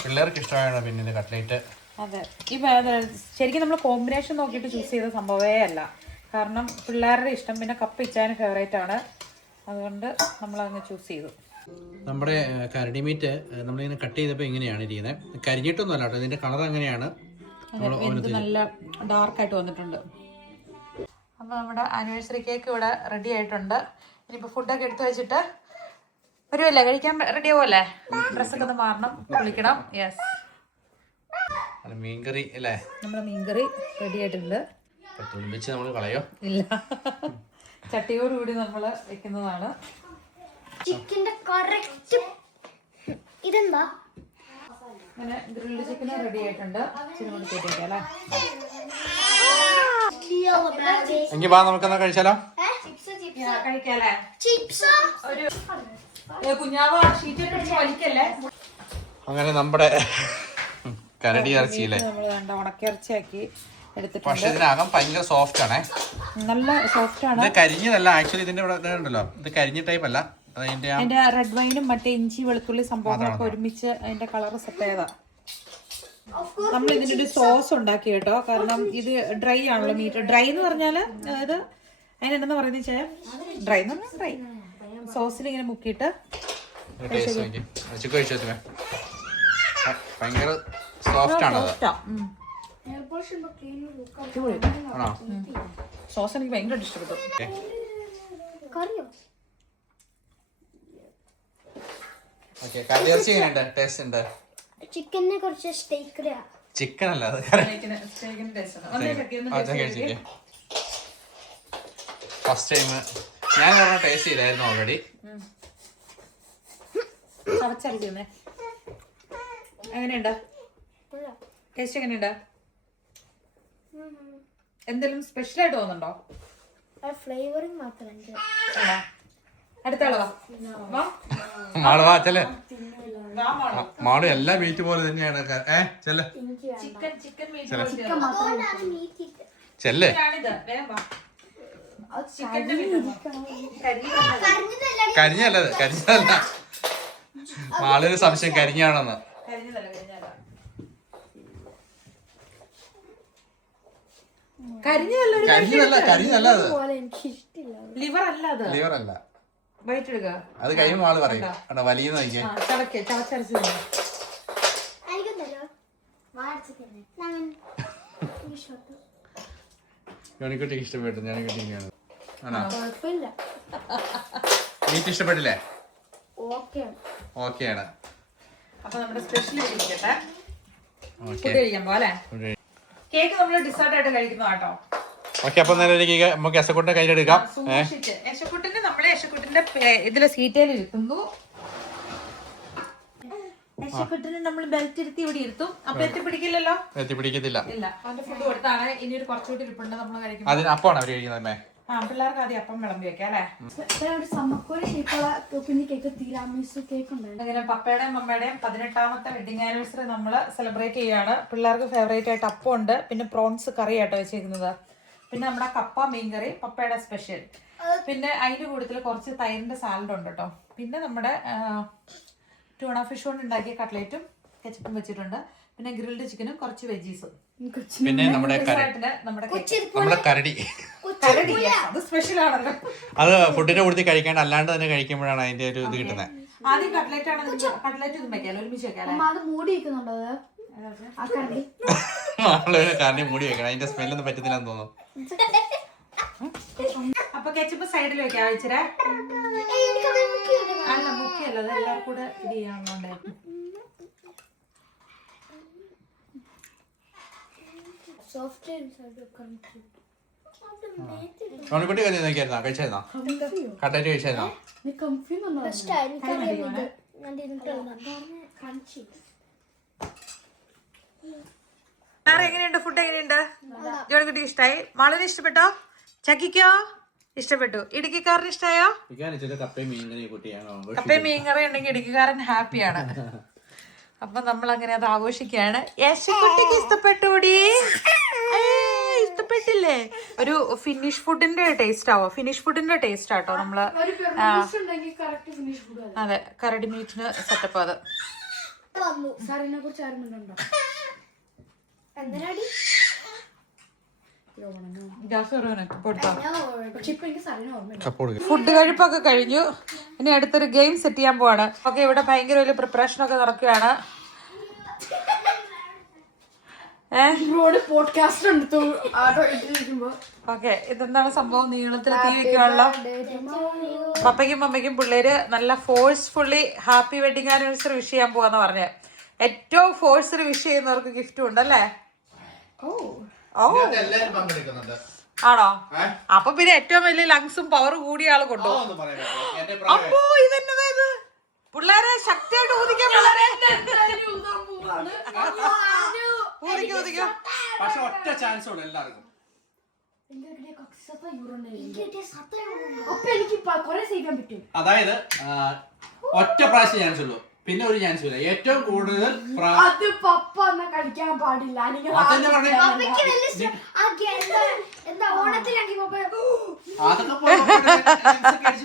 പിള്ളേർക്ക് ഇഷ്ടമാണ് പിന്നെ കട്ട്ലേറ്റ്. അതെ, ഈ ശരിക്കും നമ്മൾ കോമ്പിനേഷൻ നോക്കിയിട്ട് ചൂസ് ചെയ്ത സംഭവമേ അല്ല. കാരണം പിള്ളേരുടെ ഇഷ്ടം, പിന്നെ കപ്പ ഇച്ചാന് ഫേവറേറ്റ് ആണ്, അതുകൊണ്ട് നമ്മൾ അങ്ങ് ചൂസ് ചെയ്തു. നമ്മുടെ കരടി മീറ്റ് നമ്മളിങ്ങനെ കട്ട് ചെയ്തപ്പോൾ ഇങ്ങനെയാണ് ഇരിക്കുന്നത്. കരിഞ്ഞിട്ടൊന്നും അല്ല കേട്ടോ, ഇതിന്റെ കളർ അങ്ങനെയാണ്. നല്ല ഡാർക്കായിട്ട് വന്നിട്ടുണ്ട്. അപ്പോൾ നമ്മുടെ ആനിവേഴ്സറി കേക്ക് ഇവിടെ റെഡി ആയിട്ടുണ്ട്. ഇനിയിപ്പോൾ ഫുഡൊക്കെ എടുത്തു വെച്ചിട്ട് വരുമല്ലേ, കഴിക്കാൻ റെഡി ആവുമല്ലേ? ഡ്രസ്സൊക്കെ ഒന്ന് മാറണം, കുളിക്കണം. യെസ്, മീൻകറി അല്ലേ? നമ്മുടെ മീൻകറി റെഡി ആയിട്ടുണ്ട്. തുമ്പിച്ച് നമ്മൾ കളയോ? ഇല്ല, ചട്ടിയോടുകൂടി നമ്മൾ വെക്കുന്നതാണ്. ചിക്കന്റെ കറക്റ്റ് ഇതെന്താ? അങ്ങനെ ഗ്രിൽഡ് ചിക്കൻ റെഡി ആയിട്ടുണ്ട്. ഇച്ചിരി കൂടി കൂട്ടിയേക്കാം അല്ലേ? എങ്കിൽ വാ നമുക്കെന്നാ കഴിച്ചാലോ? കഴിക്കാല്ലേ? ചിപ്സ് ഒരു കുഞ്ഞാവ് ഷീറ്റ് വലിക്കല്ലേ. അങ്ങനെ നമ്മുടെ കരടി ഇറച്ചിയില്ലേ, നമ്മൾ വേണ്ട ഉണക്കിറച്ചിയാക്കി എടുത്തിട്ടുണ്ട്. പക്ഷെ ഇതിനകം ഭയങ്കര സോഫ്റ്റ് ആണേ, നല്ല സോഫ്റ്റ് ആണ്. ഇത് കരിഞ്ഞതല്ല ആക്ച്വലി. ഇതിന്റെ ഇവിടെ ഉണ്ടല്ലോ, ഇത് കരിഞ്ഞ ടൈപ്പ് അല്ല. അതിന്റെ റെഡ് വൈനും മറ്റേ ഇഞ്ചി വെളുത്തുള്ളി സംഭവങ്ങളൊക്കെ ഒരുമിച്ച് അതിന്റെ കളർ സെറ്റ് ചെയ്താ. നമ്മൾ ഇതിന്റെ ഒരു സോസ് ഉണ്ടാക്കി കേട്ടോ. കാരണം ഇത് ഡ്രൈ ആണല്ലോ മീറ്റ്. ഡ്രൈ എന്ന് പറഞ്ഞാല് അതായത് അതിനെന്താ പറയുന്നത് വെച്ചാൽ ഡ്രൈ എന്ന് പറഞ്ഞാൽ ഡ്രൈ സോസിൽ ഇങ്ങനെ മുക്കിയിട്ട് ഭയങ്കര സോഫ്റ്റ് ആണ്. സോസ് എനിക്ക് ഭയങ്കര ഇഷ്ടപ്പെട്ടു. കറിയോ? കറി ഇറച്ചി എങ്ങനെയുണ്ട്? ടേസ്റ്റ് ഉണ്ട്? ചിക്കനെ കുറച്ച് സ്റ്റേക്ക് ചിക്കൻ അല്ല അത്. ഫസ്റ്റ് ടൈം ഞാൻ പറഞ്ഞ ടേസ്റ്റ് ചെയ്തായിരുന്നു ഓൾറെഡി. ചവച്ചരക്കുന്നേ എങ്ങനെയുണ്ട്? ടേസ്റ്റ് എങ്ങനെയുണ്ട്? എന്തെങ്കിലും സ്പെഷ്യൽ ആയിട്ട് തോന്നുന്നുണ്ടോ? ഫ്ലേവറിങ് മാത്രം. അടുത്താളവാ മാളു എല്ലാ മീറ്റ് പോലെ തന്നെയാണ്. ചെല്ല് ചെല്ല്. കരിഞ്ഞല്ലത്, കരിഞ്ഞതല്ല. മാളൊരു സംശയം കരിഞ്ഞാണെന്ന്. കരിഞ്ഞതല്ല, കരിഞ്ഞല്ല അത്. ലിവർ അല്ല, അത് ലിവർ അല്ല. വൈറ്റ് എടുക്കുക. അത് കഴിയുമ്പോൾ ആള് പറയും വലിയ നോക്കിയാ. ഞാനിക്കുട്ടിക്ക് ഇഷ്ടപ്പെട്ടു. ഞാനിക്കുട്ടിക്കാണ്. ആണോ? മീറ്റ് ഇഷ്ടപ്പെട്ടില്ലേ? ഓക്കെയാണ്. അപ്പൊ നമ്മുടെ സ്പെഷ്യൽ കഴിക്കട്ടെ. ഫുഡ് കഴിക്കാൻ പോലെ കേക്ക് നമ്മൾ ഡിസേർട്ട് ആയിട്ട് കഴിക്കുന്ന കേട്ടോ. ഓക്കെ, അപ്പൊ നമുക്ക് യശക്കുട്ടിന്റെ കയ്യിലെടുക്കാം. യശക്കുട്ടിന്റെ നമ്മളെ യശക്കുട്ടിന്റെ ഇതിലെ സീറ്റയിൽ ഇരുത്തുന്നു. യശക്കുട്ടിനെ നമ്മൾ ബെൽറ്റ് ഇരുത്തി ഇവിടെ ഇരുത്തും. അപ്പൊ എത്തിപ്പിടിക്കില്ലല്ലോ? എത്തിപ്പിടിക്കത്തില്ല. ഇല്ല, അവന്റെ ഫുഡ് കൊടുത്താണ്. ഇനി ഒരു കുറച്ചുകൂടി ഇരിപ്പുണ്ട് നമ്മൾ കഴിക്കും. അതിന് അപ്പമാണ് അവര് കഴിക്കുന്നത്. പിള്ളേർക്ക് ആദ്യം അപ്പം വിളമ്പി വെക്കാം അല്ലേ? അങ്ങനെ പപ്പയുടെയും മമ്മയുടെയും 18ാമത്തെ വെഡിങ് ആനിവേഴ്സറി നമ്മൾ സെലിബ്രേറ്റ് ചെയ്യാണ്. പിള്ളേർക്ക് ഫേവറേറ്റ് ആയിട്ട് അപ്പം ഉണ്ട്. പിന്നെ പ്രോൺസ് കറി ആട്ടോ വെച്ചിരിക്കുന്നത്. പിന്നെ നമ്മുടെ കപ്പ മീൻകറി പപ്പയുടെ സ്പെഷ്യൽ. പിന്നെ അതിൻ്റെ കൂട്ടത്തിൽ കുറച്ച് തൈരിൻ്റെ സാലഡ് ഉണ്ട് കേട്ടോ. പിന്നെ നമ്മുടെ ട്യൂണ ഫിഷ് കൊണ്ട് ഉണ്ടാക്കിയ കട്ട്ലേറ്റും കെച്ചപ്പും വെച്ചിട്ടുണ്ട്. പിന്നെ ഗ്രിൽഡ് ചിക്കനും കുറച്ച് വെജീസും. പിന്നെ നമ്മുടെ കരടി അത് സ്പെഷ്യൽ ആണല്ലോ. അത് ഫുഡിന്റെ കൂട്ടത്തിൽ കഴിക്കാണ്ട് അല്ലാണ്ട് തന്നെ കഴിക്കുമ്പോഴാണ് അതിന്റെ ഒരു ഇത് കിട്ടുന്നത്. ആദ്യം കട്ട്ലേറ്റ് ആണ്. കട്ട്ലേറ്റ് ഒന്നും വെക്കാലോ, ഒരുമിച്ച് വെക്കാം. കരടി മൂടി വെക്കണം. അതിന്റെ സ്മെല്ലൊന്നും പറ്റത്തില്ലെന്ന് തോന്നുന്നു. അപ്പൊ കെച്ചപ്പ് സൈഡിൽ വെക്കാം വെച്ചിരെ. അല്ല മുഖ്യല്ല, അത് എല്ലാവർക്കും കൂടെ ഇത് ചെയ്യാനുണ്ടായിരുന്നു. ഓണിക്കുട്ടി കഥ നോക്കിയായിരുന്നോ? കഴിച്ചായിരുന്നോ? കട്ട്ലേറ്റ് കഴിച്ചായിരുന്നോ? എങ്ങനെയുണ്ട്? ഫുഡ് എങ്ങനെയുണ്ട്? ജോണിക്കുട്ടിക്ക് ഇഷ്ടമായി? മാളിന് ഇഷ്ടപ്പെട്ടോ? ചക്കിക്കോ ഇഷ്ടപ്പെട്ടു? ഇടുക്കിക്കാരന് ഇഷ്ടമായോ? കപ്പയും മീൻകറി ഉണ്ടെങ്കിൽ ഇടുക്കിക്കാരൻ ഹാപ്പിയാണ്. അപ്പൊ നമ്മൾ അങ്ങനെ അത് ആഘോഷിക്കുകയാണ്. യശക്കുട്ടിക്ക് ഇഷ്ടപ്പെട്ടൂടി? ഇഷ്ടപ്പെട്ടില്ലേ? ഒരു ഫിനിഷ് ഫുഡിന്റെ ടേസ്റ്റ് ആവോ? ഫിനിഷ് ഫുഡിന്റെ ടേസ്റ്റ് ആട്ടോ നമ്മള്. അതെ, കരടി മീറ്റിന് സെറ്റപ്പ്. അത് ഫുഡ് കഴിപ്പൊക്കെ കഴിഞ്ഞു. ഇനി അടുത്തൊരു ഗെയിം സെറ്റ് ചെയ്യാൻ പോവാണ്. ഓക്കെ, ഇവിടെ ഭയങ്കര വലിയ പ്രിപ്പറേഷൻ ഒക്കെ നടക്കുകയാണ്. ഓക്കെ, ഇതെന്താണ് സംഭവം? നീളത്തിൽ തീ വെക്കാനുള്ള പപ്പയ്ക്കും മമ്മയ്ക്കും പിള്ളേര് നല്ല forcefully happy wedding anniversary wish ചെയ്യാൻ പോവാന്ന് പറഞ്ഞ് ഏറ്റവും ഫോഴ്സിൽ വിഷ് ചെയ്യുന്നവർക്ക് ഗിഫ്റ്റും ഉണ്ടല്ലേ? ഇതിനകത്ത് എല്ലാവരും പങ്കെടുക്കുന്നുണ്ട്. ആണോ? ഏ? അപ്പൊ പിന്നെ ഏറ്റവും വലിയ ലങ്സും പവറും കൂടിയ ആള് കൊണ്ടോ? അതൊന്നും പറയാൻ പറ്റില്ല. എന്റെ പ്രായം. അപ്പോ ഇതെന്നതാ ഇത്? പിള്ളേരെ ശക്തിയായിട്ട് ഊതിക്കാൻ പിള്ളേരെ. ഊതിക്കോ. പക്ഷെ ഒറ്റ ചാൻസ് ഉള്ളു എല്ലാവർക്കും. അപ്പൊ എനിക്ക് കുറെ സഹിക്കാൻ പറ്റും. അതായത് ഒറ്റ പ്രാവശ്യം ചാൻസ് ഉള്ളൂ, പിന്നെ ഒരു ചാൻസ് ഇല്ല. ഏറ്റവും കൂടുതൽ അത് പപ്പ എന്നാ കളിക്കാൻ പാടില്ല. അതെന്നെ പറഞ്ഞേ. പപ്പയ്ക്ക് വലിയ ഇഷ്ടം. എന്താ ഓണത്തിലാണെങ്കിൽ പപ്പ അതൊക്കെ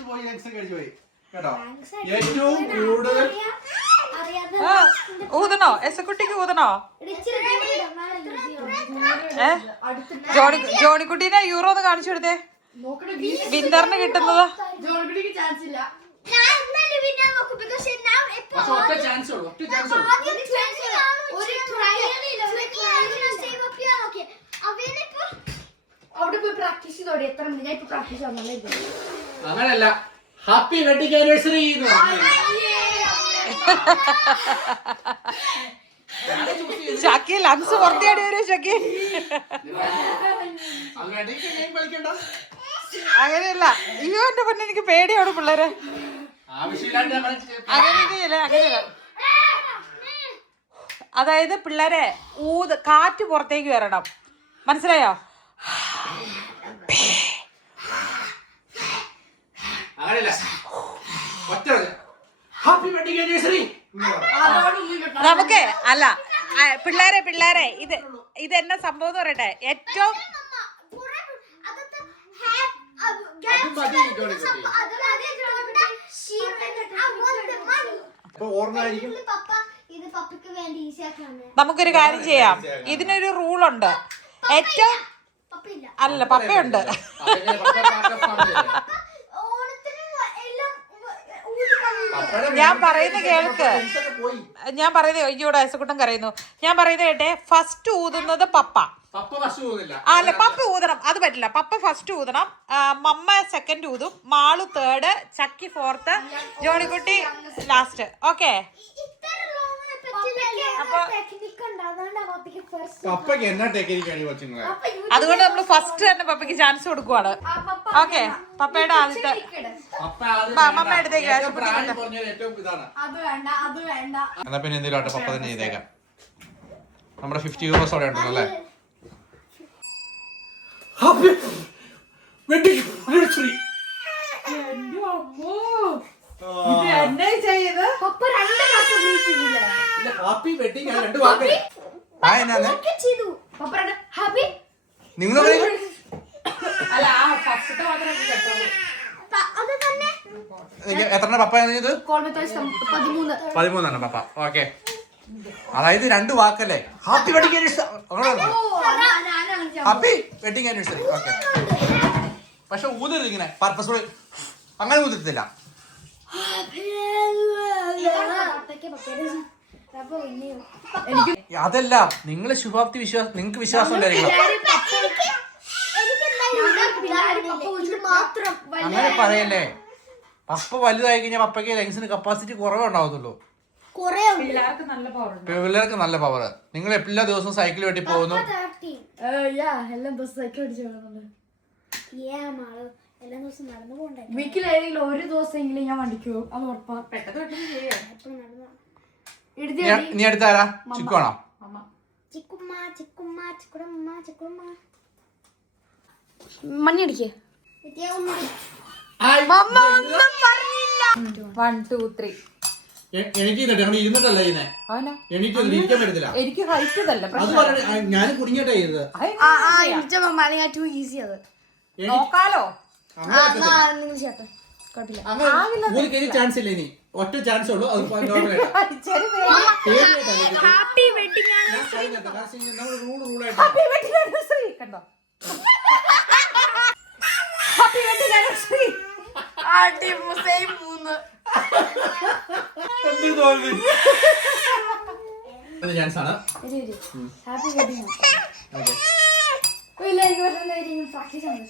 പോയി ലങ്സ് അടിച്ചു പോയി കേട്ടോ. ഏറ്റവും കൂടുതൽ ഊതണോ? എസക്കുട്ടിക്ക് ഊതണോ? ജോണിക്കുട്ടീനെ യൂറോ ഒന്ന് കാണിച്ചു കൊടുത്തേ. വിന്നറിന് കിട്ടുന്നത് ജോലിക്ക് ചാൻസ് ഇല്ല. പക്ഷെ ഒറ്റ ചാൻസ് ഉള്ളൂ, ഒറ്റ ചാൻസ് ഉള്ളൂ. അവിടെ പോയി പ്രാക്ടീസ് ചെയ്തോടെ. എത്ര ഞാൻ ഇപ്പൊ പ്രാക്ടീസ് അങ്ങനെയല്ല, ഹാപ്പി വെഡിങ് ആനിവേഴ്സറി. ചക്കി ലങ്സ് പുറത്തിയാടി വരും ചക്കി. അങ്ങനെയല്ല, അയ്യോ എന്റെ പൊന്നെ എനിക്ക് പേടിയാണ് പിള്ളേരെ. അങ്ങനെയല്ല. അതായത് പിള്ളേരെ കാറ്റ് പുറത്തേക്ക് വരണം, മനസ്സിലായോ? അങ്ങനെയല്ല, ഒറ്റ ഹാപ്പി വെഡിങ് ആനിവേഴ്സറി. നമുക്ക് അല്ല പിള്ളേരെ ഇത് എന്നാ സംഭവം എന്ന് പറയട്ടെ. ഏറ്റവും നമുക്കൊരു കാര്യം ചെയ്യാം. ഇതിനൊരു റൂളുണ്ട്. ഏറ്റവും അല്ല പപ്പയുണ്ട്. ഞാൻ പറയുന്ന കേൾക്ക്. ഞാൻ പറയുന്നത് അയ്യോടെ ഐസക്കുട്ടൻ കരയുന്നു. ഞാൻ പറയുന്നത് കേട്ടെ. ഫസ്റ്റ് ഊതുന്നത് പപ്പ. അല്ല പപ്പ ഊതണം, അത് പറ്റില്ല. പപ്പ ഫസ്റ്റ് ഊതണം, മമ്മ സെക്കൻഡ് ഊതും, മാളു തേർഡ്, ചക്കി ഫോർത്ത്, ജോണിക്കുട്ടി ലാസ്റ്റ്. ഓക്കെ? അതുകൊണ്ട് നമ്മള് ഫസ്റ്റ് തന്നെ പപ്പയ്ക്ക് ചാൻസ് കൊടുക്കുവാണ്. ഓക്കെ, പപ്പയുടെ ആദ്യത്തെ മമ്മ എടുത്തേക്ക്. അത് വേണ്ട. എന്നാ പിന്നെ എന്തെങ്കിലും പപ്പ തന്നെ ചെയ്തേക്കാം. നമ്മുടെ 50 euros അവിടെ ഉണ്ടല്ലോ അല്ലേ? Happy wedding anniversary. Happy wedding രണ്ട് വാക്ക്. നിങ്ങൾ എത്ര പപ്പ ചെയ്ത്? 13 പപ്പ. ഓക്കെ, അതായത് 2 വാക്കല്ലേ? Happy wedding anniversary. Happy wedding anniversary. Okay, പക്ഷെ ഊതരുത് ഇങ്ങനെ പർപ്പസ്ഫുള്ളി. അങ്ങനെ ഊതത്തില്ല. അതല്ല, നിങ്ങളെ ശുഭാപ്തി വിശ്വാസം, നിങ്ങൾക്ക് വിശ്വാസം ഉണ്ടായിരിക്കണം. അങ്ങനെ പറയല്ലേ. പപ്പ വലുതായി കഴിഞ്ഞാൽ പപ്പയ്ക്ക് ലങ്സിന് കപ്പാസിറ്റി കുറവുണ്ടാവത്തുള്ളൂ. പിള്ളേർക്ക് നല്ല പവർ. നിങ്ങൾ എല്ലാ ദിവസവും സൈക്കിൾ വെട്ടി പോകുന്നു. വീക്കിൽ ഏതെങ്കിലും ഒരു ദിവസമെങ്കിലും ഞാൻ വണ്ടിക്ക് പോകും. അത് ഉറപ്പാ. നീ അടുത്താരാ? ചിക്കുവാണോ? മണി അടിക്കേ. 1 2 3 ഇരിക്കാൻ പറ്റത്തില്ല. എനിക്ക് ഹൈറ്റ് ഇതല്ല ഞാൻ കുടുങ്ങിയിട്ടാ ചെയ്തത്. നോക്കാലോ. ചാൻസ് ഇല്ല ഇനി. ഒറ്റ ചാൻസ് ഉള്ളൂ. അത് ഹാപ്പി വെഡിങ് കണ്ടോ? Happy wedding anniversary. ചാൻസ് ആണ്. Happy wedding. പ്രാക്ടീസ് ആണ്.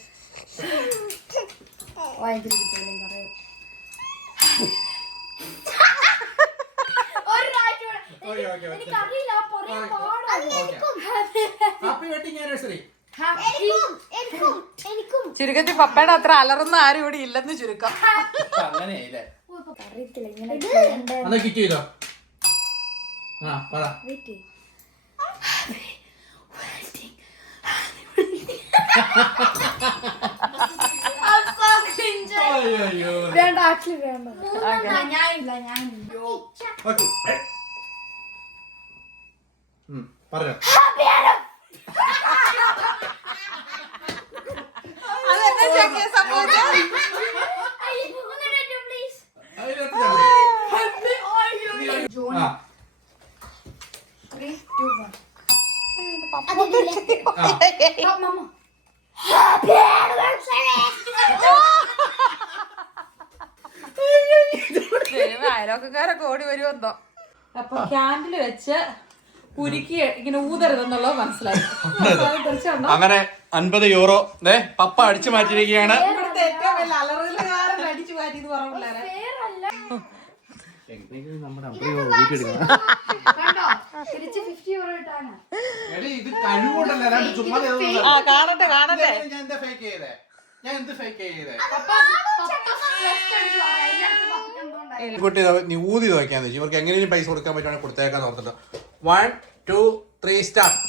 Happy wedding anniversary. എനിക്കും ചുരുക്കത്തിൽ പപ്പയുടെ അത്ര അലറുന്ന ആരും ഇവിടെ ഇല്ലെന്ന് ചുരുക്കം. അങ്ങനെയല്ലേ അറിയത്തില്ല ഇങ്ങനെ എന്നാ കിറ്റ് ചെയ്തോ. ആ പറ. അയ്യോ. വേണ്ട ആക്ച്വലി വേണ്ട. ഞാനില്ല. ഓക്കേ. പറഞ്ഞോ. അതെന്താ ചെക്കിയ സംഭവിച്ചത്? ആ. അയലോക്കാരൊക്കെ ഓടി വരുമെന്നോ. അപ്പൊ ക്യാൻഡിൽ വെച്ച് ഉരുക്കി ഇങ്ങനെ ഊതരുതെന്നുള്ളത് മനസ്സിലായി. അങ്ങനെ 50 യൂറോ പപ്പ അടിച്ചു മാറ്റിയിരിക്കുകയാണ്. ഇവിടുത്തെ ഏറ്റവും വലിയ അലറലുകാരൻ അടിച്ചു മാറ്റി എന്ന് പറഞ്ഞ പിള്ളേരെ. കണ്ടോ തിരിച്ച് 50 euro ഇട്ടാണ്. ഇത് കഴിവുകൊണ്ടല്ല, അല്ലാണ്ട് ചുമ്മാ ആ കാണട്ടെ കാണട്ടെ. ഞാൻ എന്താ ഫേക്ക് ചെയ്തേ? ഞാൻ എന്ത് ഫേക്ക് ചെയ്തേ? കുട്ടി നീ ഊതി നോക്കിയാന്ന് വെച്ചു. ഇവർക്ക് എങ്ങനെയും പൈസ കൊടുക്കാൻ പറ്റുവാണെങ്കിൽ കൊടുത്തേക്കാൻ ഓർത്തിട്ട് 1 2 3 സ്റ്റാർട്ട്.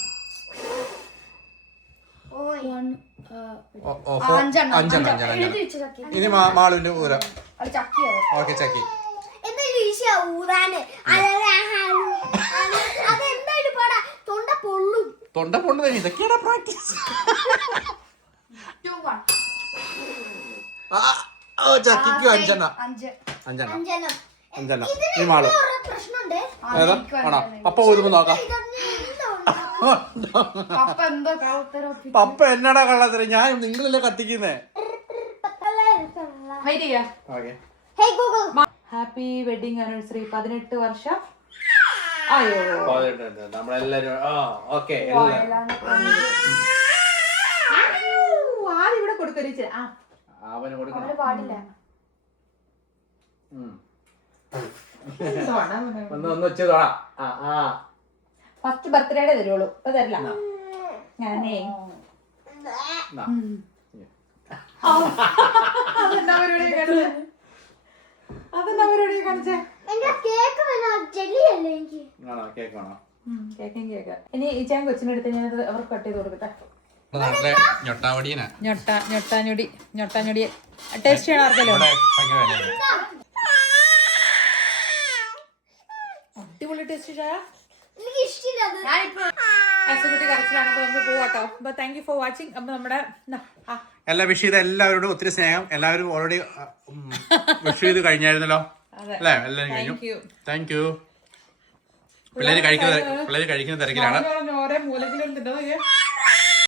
ഇനി മാളുവിന്റെ ഊര. ഓക്കെ ചക്കി. എന്തായാലും ഈശോ ഊതാന് അതെന്തായാലും പാടാ തൊണ്ട പൊള്ളും. തൊണ്ട പൊണ്ണു ഇതൊക്കെയാണ് പ്രാക്ടീസ്. ചക്കിക്കും 5 അഞ്ചെണ്ണം. ഈ മാള് പ്രശ്നമുണ്ട്. ഏതാ ആണോ? പപ്പ ഊതുമ്പോ നോക്കാം. പപ്പ എന്നടാ കള്ളത്തരം? ഞാൻ നിങ്ങളല്ലേ കത്തിക്കുന്നേ. Happy wedding anniversary. 18 വർഷം. അയ്യോ നമ്മളെല്ലാരും ആദ്യം ഇവിടെ കൊടുക്കരുത്. അവന് കൊടുക്കണം. പാടില്ല. ഒന്ന് വെച്ച് തൊടാ. ഫസ്റ്റ് ബർത്ത്ഡേയുടെ തരുള്ളൂ. ഇപ്പൊ തരില്ല ഞാനേ. അതെന്താ പരിപാടി കാണിച്ചേ? കേക്ക് ജെല്ലി അല്ലേ എനിക്ക്. കേക്ക് വേണോ? കേക്കും കേക്ക്. ഇനി ഈ ചാൻ കൊച്ചിനെടുത്ത് ഞാനത് അവർക്ക് കട്ട് ചെയ്ത് കൊടുക്കട്ടെ. ഞൊട്ടാഞ്ഞൊടി ടേസ്റ്റ് ചെയ്യണം ആർക്കല്ലോ. അടിപൊളി ടേസ്റ്റ് ചായ. എനിക്ക് ഇഷ്ടമില്ല അത്. കുട്ടി കരച്ചിലാണ്. അപ്പൊ നമുക്ക് പോവാട്ടോ. അപ്പൊ താങ്ക് യു ഫോർ വാച്ചിങ്. അപ്പൊ നമ്മുടെ എല്ലാ വിഷ് ചെയ്ത എല്ലാവരോടും ഒത്തിരി സ്നേഹം. എല്ലാവരും ഓൾറെഡി വിഷ് ചെയ്ത് കഴിഞ്ഞായിരുന്നല്ലോ അല്ലേ? എല്ലാവരും കഴിഞ്ഞു. Thank you. പിള്ളേര് കഴിക്കുന്ന തിരക്കിലാണ്. ഓരോ മൂലക്കിലും